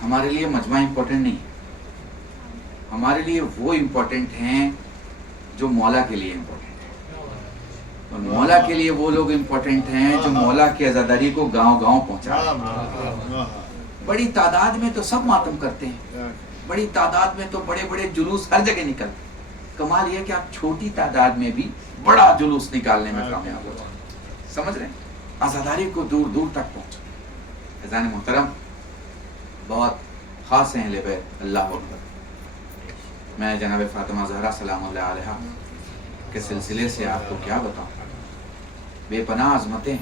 ہمارے لیے مجمع امپورٹنٹ نہیں ہے, ہمارے لیے وہ امپورٹنٹ ہیں جو مولا کے لیے امپورٹنٹ ہیں, اور مولا کے لیے وہ لوگ امپورٹنٹ ہیں جو مولا کی عزاداری کو گاؤں گاؤں پہنچا. بڑی تعداد میں تو سب ماتم کرتے ہیں, بڑی تعداد میں تو بڑے بڑے جلوس ہر جگہ نکلتے. کمال یہ کہ آپ چھوٹی تعداد میں بھی بڑا جلوس نکالنے میں کامیاب ہو جائیں. سمجھ رہے ہیں, عزاداری کو دور دور تک پہنچا. اذان محترم, بہت خاص ہیں اہل بیت, اللہ اکبر. میں جناب فاطمہ زہرا سلام اللہ علیہا کے سلسلے سے آپ کو کیا بتاؤں, بے پناہ عظمتیں,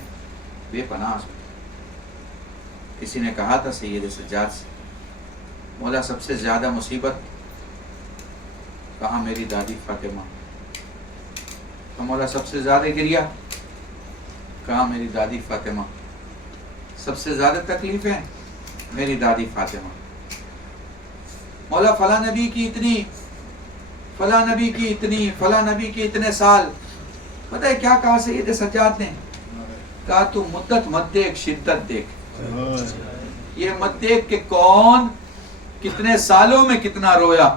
بے پناہ عظمتیں. کسی نے کہا تھا سید سجاد سے, مولا سب سے زیادہ مصیبت, کہا میری دادی فاطمہ. تو مولا سب سے زیادہ گریہ, کہا میری دادی فاطمہ. سب سے زیادہ تکلیفیں, میری دادی فاطمہ. مولا فلاں نبی کی اتنی, فلاں نبی کی اتنی, فلاں نبی کی اتنے سال. پتہ ہے کیا کہا سید سجاد نے؟ کہا تو مدت مت دیکھ, شدت دیکھ. یہ مت دیکھ کہ کون کتنے سالوں میں کتنا رویا,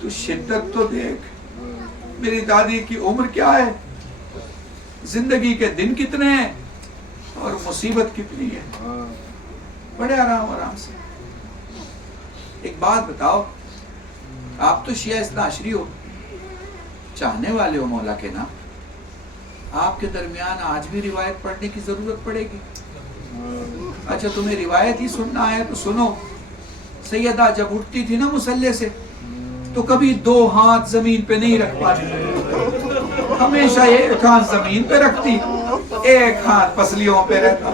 تو شدت تو دیکھ. میری دادی کی عمر کیا ہے, زندگی کے دن کتنے ہیں, اور مصیبت کتنی ہے. بڑے آرام آرام سے. ایک بات بتاؤ, آپ تو شیعہ اثنا عشری ہو, چاہنے والے ہو مولا کے نام, آپ کے درمیان آج بھی روایت پڑھنے کی ضرورت پڑے گی. اچھا تمہیں روایت ہی سننا ہے تو سنو. سیدہ جب اٹھتی تھی نا مصلی سے تو کبھی 2 ہاتھ زمین پہ نہیں رکھ پاتی, ہمیشہ 1 ہاتھ زمین پہ رکھتی, 1 ہاتھ پسلیوں پہ رہتا.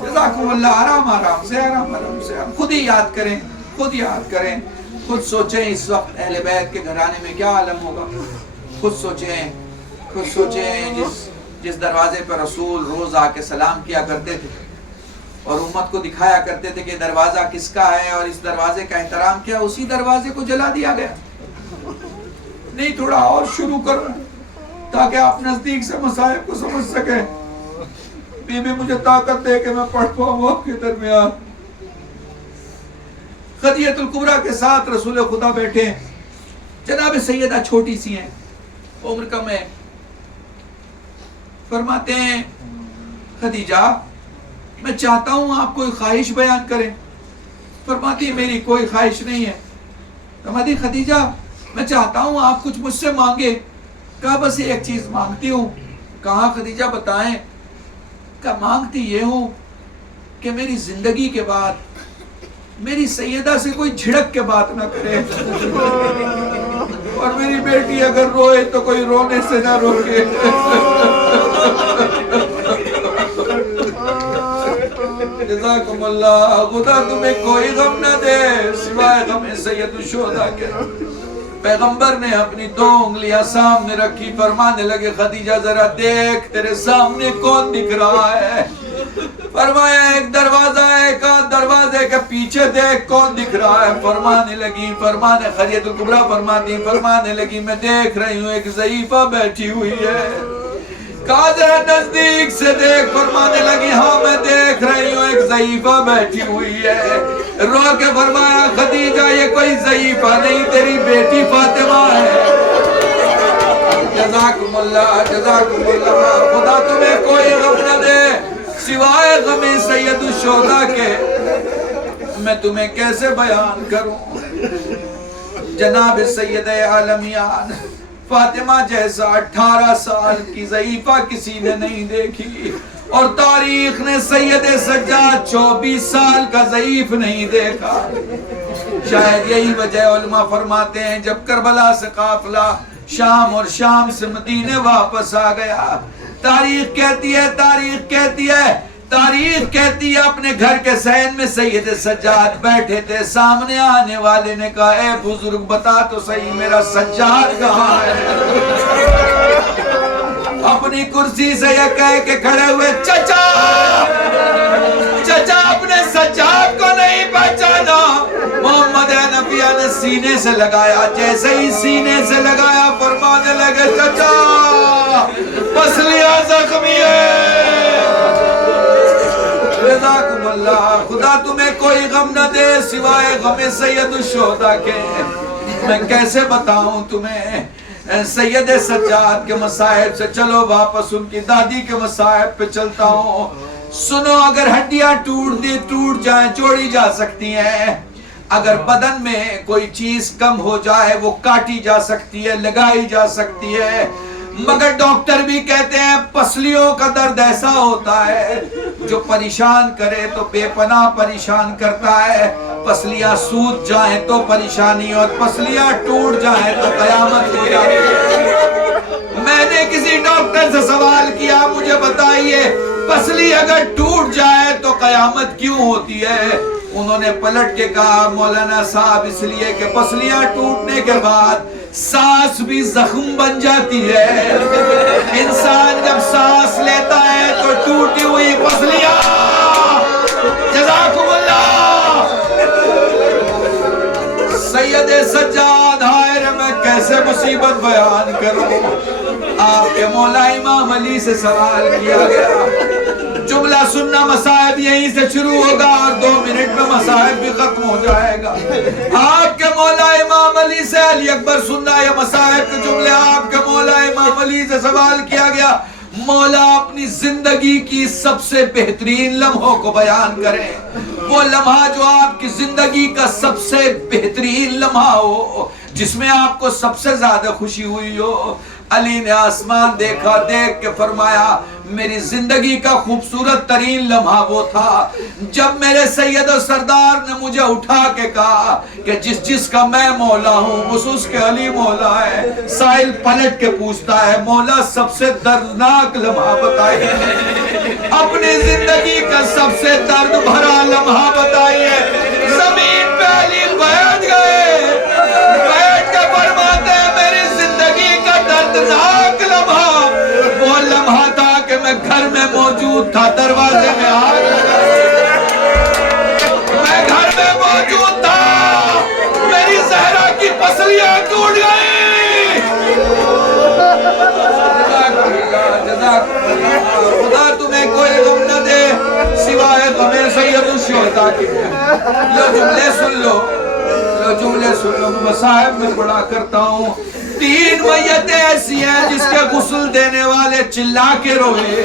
جزاکم اللہ. آرام آرام سے, آرام آرام سے. خود ہی یاد کریں, خود یاد کریں, خود سوچیں اس وقت اہل بیت کے گھرانے میں کیا عالم ہوگا. خود سوچیں, خود سوچیں جس دروازے پر رسول روز آ کے سلام کیا کرتے تھے اور امت کو دکھایا کرتے تھے کہ دروازہ کس کا ہے اور اس دروازے کا احترام کیا, اسی دروازے کو جلا دیا گیا. نہیں تھوڑا اور شروع کرو تاکہ آپ نزدیک سے مصائب کو سمجھ سکیں. بی بی مجھے طاقت دے کہ میں پڑھ پاؤں آپ کے درمیان. خدیجۃ الکبریٰ کے ساتھ رسول خدا بیٹھے ہیں. جناب سیدہ چھوٹی سی ہیں, عمر کم ہے. فرماتے ہیں خدیجہ میں چاہتا ہوں آپ کوئی خواہش بیان کریں. فرماتی میری کوئی خواہش نہیں ہے. فرماتی خدیجہ میں چاہتا ہوں آپ کچھ مجھ سے مانگے. کہا بس ایک چیز مانگتی ہوں. کہا خدیجہ بتائیں. کہا مانگتی یہ ہوں کہ میری زندگی کے بعد میری سیدہ سے کوئی جھڑک کے بات نہ کرے, اور میری بیٹی اگر روئے تو کوئی رونے سے نہ روکے. جزاکم اللہ. خدا تمہیں کوئی غم نہ دے سوائے غم سید الشہداء کے. پیغمبر نے اپنی 2 انگلیاں سامنے رکھی, فرمانے لگے خدیجہ ذرا دیکھ تیرے سامنے کون دکھ رہا ہے. فرمایا ایک دروازہ ہے, ایک دروازے کے پیچھے دیکھ کون دکھ رہا ہے. فرمانے لگی, فرمانے خدیجۃ الکبریٰ فرمانے لگی میں دیکھ رہی ہوں ایک ضعیفہ بیٹھی ہوئی ہے. کہا ذرا نزدیک سے دیکھ. فرمانے لگی ہاں میں دیکھ رہی ہوں ایک ضعیفہ بیٹھی ہوئی ہے. رو کے فرمایا خدیجہ یہ کوئی ضعیفہ نہیں تیری بیٹی فاطمہ ہے. جزاکم اللہ, جزاکم اللہ. خدا تمہیں کوئی غم نہ دے سوائے غم سید الشہداء کے. میں تمہیں کیسے بیان کروں. جناب سید عالمیان فاطمہ جیسا 18 سال کی ضعیفہ کسی نے نہیں دیکھی, اور تاریخ نے سید سجاد 24 سال کا ضعیف نہیں دیکھا. شاید یہی وجہ علماء فرماتے ہیں جب کربلا سے قافلہ شام اور شام سے مدینے واپس آ گیا, تاریخ کہتی ہے اپنے گھر کے صحن میں سید سجاد بیٹھے تھے. سامنے آنے والے نے کہا اے بزرگ بتا تو صحیح میرا سجاد کہاں ہے. اپنی کرسی سے یہ کہہ کے کھڑے ہوئے چچا اپنے سجاد کو نہیں پہچانا. محمد نبیہ نے سینے سے لگایا, جیسے ہی سینے سے لگایا فرمانے لگے چچا پسلیاں زخمی ہے. جزاکم اللہ. خدا تمہیں کوئی غم نہ دے سوائے غم سید الشہداء کے. میں کیسے بتاؤں تمہیں سید سجاد کے مصائب سے. چلو واپس ان کی دادی کے مصائب پہ چلتا ہوں. سنو, اگر ہڈیاں ٹوٹ جائیں جوڑی جا سکتی ہیں. اگر بدن میں کوئی چیز کم ہو جائے وہ کاٹی جا سکتی ہے, لگائی جا سکتی ہے. مگر ڈاکٹر بھی کہتے ہیں پسلیوں کا درد ایسا ہوتا ہے جو پریشان کرے تو بے پناہ پریشان کرتا ہے. پسلیاں سوج جائیں تو پریشانی, اور پسلیاں ٹوٹ جائیں تو قیامت ہو جاتی ہے. میں نے کسی ڈاکٹر سے سوال کیا مجھے بتائیے پسلی اگر ٹوٹ جائے تو قیامت کیوں ہوتی ہے. انہوں نے پلٹ کے کہا مولانا صاحب اس لیے کہ پسلیاں ٹوٹنے کے بعد سانس بھی زخم بن جاتی ہے. انسان جب سانس لیتا ہے تو ٹوٹی ہوئی پسلیاں. جزاکم اللہ. سید سجاد ہائے میں کیسے مصیبت بیان کروں. آپ کے مولا امام علی سے سوال کیا گیا, جملہ سننا مصائب یہیں سے شروع ہوگا اور 2 منٹ میں مصائب بھی ختم ہو جائے گا. آپ کے مولا امام علی سے علی اکبر سننا یا مصائب کے جملے. آپ کے مولا امام علی سے سوال کیا گیا مولا اپنی زندگی کی سب سے بہترین لمحوں کو بیان کریں. وہ لمحہ جو آپ کی زندگی کا سب سے بہترین لمحہ ہو, جس میں آپ کو سب سے زیادہ خوشی ہوئی ہو. علی نے آسمان دیکھا, دیکھ کے فرمایا میری زندگی کا خوبصورت ترین لمحہ وہ تھا جب میرے سید و سردار نے مجھے اٹھا کے کہا کہ جس کا میں مولا ہوں اس کے علی مولا ہے. سائل پلٹ کے پوچھتا ہے مولا سب سے دردناک لمحہ بتائیے, اپنی زندگی کا سب سے درد بھرا لمحہ بتائیے. زمین پہ علی بیٹھ گئے, بیٹھ کے فرماتے ہیں میری زندگی کا دردناک لمحہ وہ لمحہ تھا کہ میں گھر میں موجود تھا, دروازے میں آ گیا, میں گھر میں موجود تھا, میری زہرا کی پسلیاں ٹوٹ گئی. خدا تمہیں کوئی غم نہ دے سوائے غم سید الشہداء کی لو جملے سن لو، لو جملے سن لو، مصاحب میں پڑھا کرتا ہوں. 3 میتیں ایسی ہیں جس کے غسل دینے والے چلا کے روئے.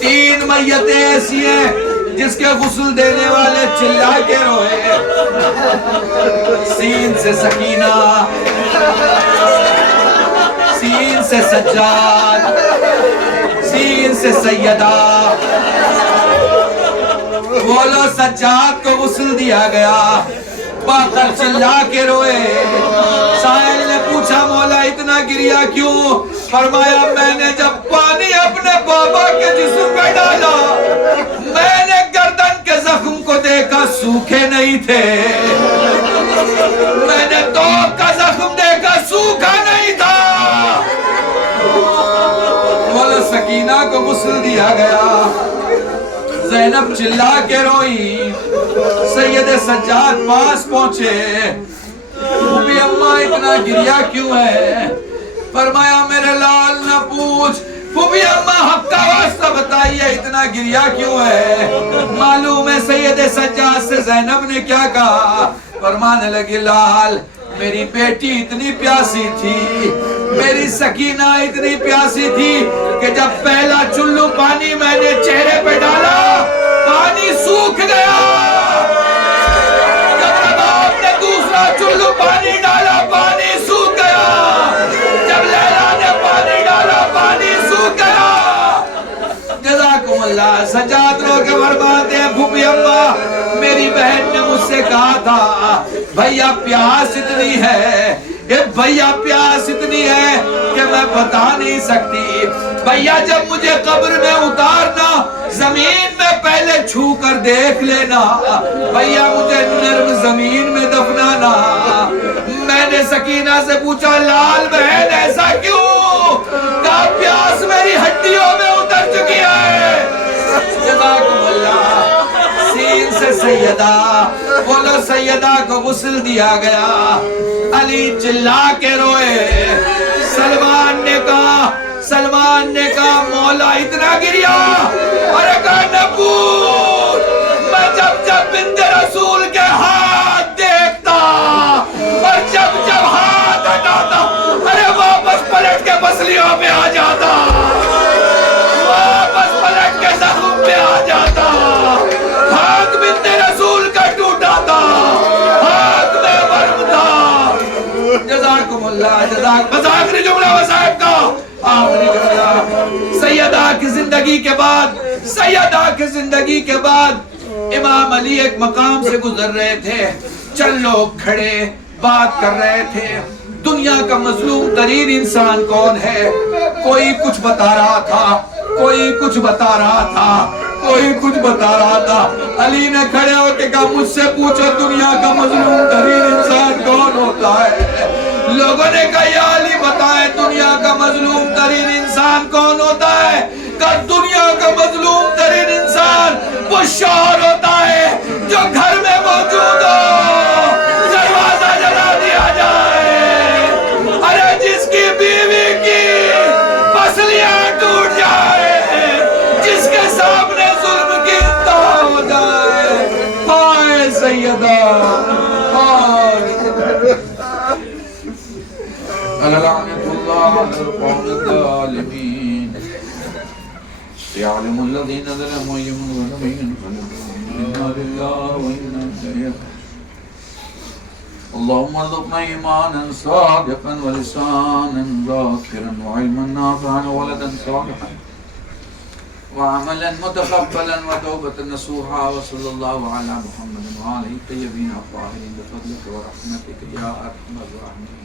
3 میتیں ایسی ہیں جس کے غسل دینے والے چلا کے روئے. سین سے سکینہ، سین سے سجاد، سین سے سیدہ. بولو سجاد کو غسل دیا گیا، باقر چلا کے روئے. سائل نے پوچھا مولا اتنا گریا کیوں؟ فرمایا میں نے جب پانی اپنے بابا کے جسم پہ ڈالا، میں نے گردن کے زخم کو دیکھا سوکھے نہیں تھے، میں نے توپ کا زخم دیکھا سوکھا نہیں تھا. مولا سکینہ کو غسل دیا گیا، زینب چلا کے روئی. سید سجاد پاس پہنچے، پھوپھی اماں اتنا گریا کیوں ہے؟ فرمایا میرے لال نہ پوچھ، پھوپھی اماں حق کا واسطہ بتائیے اتنا گریا کیوں ہے؟ معلوم ہے سید سجاد سے زینب نے کیا کہا؟ فرمانے لگی لال میری بیٹی اتنی پیاسی تھی، میری سکینہ اتنی پیاسی تھی کہ جب پہلا چلو پانی میں نے چہرے پہ ڈالا پانی سوکھ گیا. جب آپ نے دوسرا چلو پانی ڈالا پانی سوکھ گیا. جب لیلا نے پانی ڈالا پانی سوکھ گیا. جزاکم اللہ. سجاد رو کے فرماتے ہیں پھوپھی اماں میری بہن نے مجھ سے کہا تھا بھیا پیاس اتنی ہے، بھیا پیاس اتنی ہے کہ میں بتا نہیں سکتی. بھیا جب مجھے قبر میں اتارنا زمین میں پہلے چھو کر دیکھ لینا، بھیا مجھے نرم زمین میں دفنانا. میں نے سکینہ سے پوچھا لال بہن ایسا کیوں؟ کہا پیاس میری ہڈیوں میں اتر چکی ہے. جزاکم اللہ. سین سے سیدہ، بولو سیدہ کو غسل دیا گیا. علی چلا کے روئے. سلمان نے کہا مولا اتنا گریا؟ ارے کہا نبوت میں جب بنت رسول کے ہاتھ دیکھتا اور جب ہاتھ ہٹاتا ارے واپس پلٹ کے پسلیوں میں آ جاتا، واپس پلٹ کے زخم میں آ جاتا. ہاتھ بنت رسول کا ٹوٹا تھا، ہاتھ میں ورم تھا. جزاکم اللہ. بس آخری جملہ وصائب کا آخری جملہ. سیدہ کی زندگی کے بعد امام علی ایک مقام سے گزر رہے تھے. چند لوگ کھڑے بات کر رہے تھے دنیا کا مظلوم ترین انسان کون ہے. کوئی کچھ بتا رہا تھا، کوئی کچھ بتا رہا تھا، کوئی کچھ بتا رہا تھا. علی نے کھڑے ہو کے کہا مجھ سے پوچھو دنیا کا مظلوم ترین انسان کون ہوتا ہے؟ لوگوں نے کہا یا علی بتائیں دنیا کا مظلوم ترین انسان کون ہوتا ہے؟ کہ دنیا کا مظلوم ترین انسان وہ شوہر ہوتا ہے جو گھر میں موجود ہو، دروازہ جلا دیا جائے. ارے جس کی بیوی کی پسلیاں ٹوٹ جائے، جس کے سامنے ظلم کی انتہا ہو جائے. ہائے سیدہ لعنت اللہ علی القوم الظالمین. يعلم الذين ظلموا يمنون إنا لله وإنا إليه. اللهم ارزقنا إيمانا صادقا ولسانا ذاكرا وعلما نافعا وولدا صالحا وعملا متقبلا وتوبة نصوحا. وصلى الله على محمد وآله الطيبين الطاهرين بفضلك ورحمتك يا أرحم الراحمين.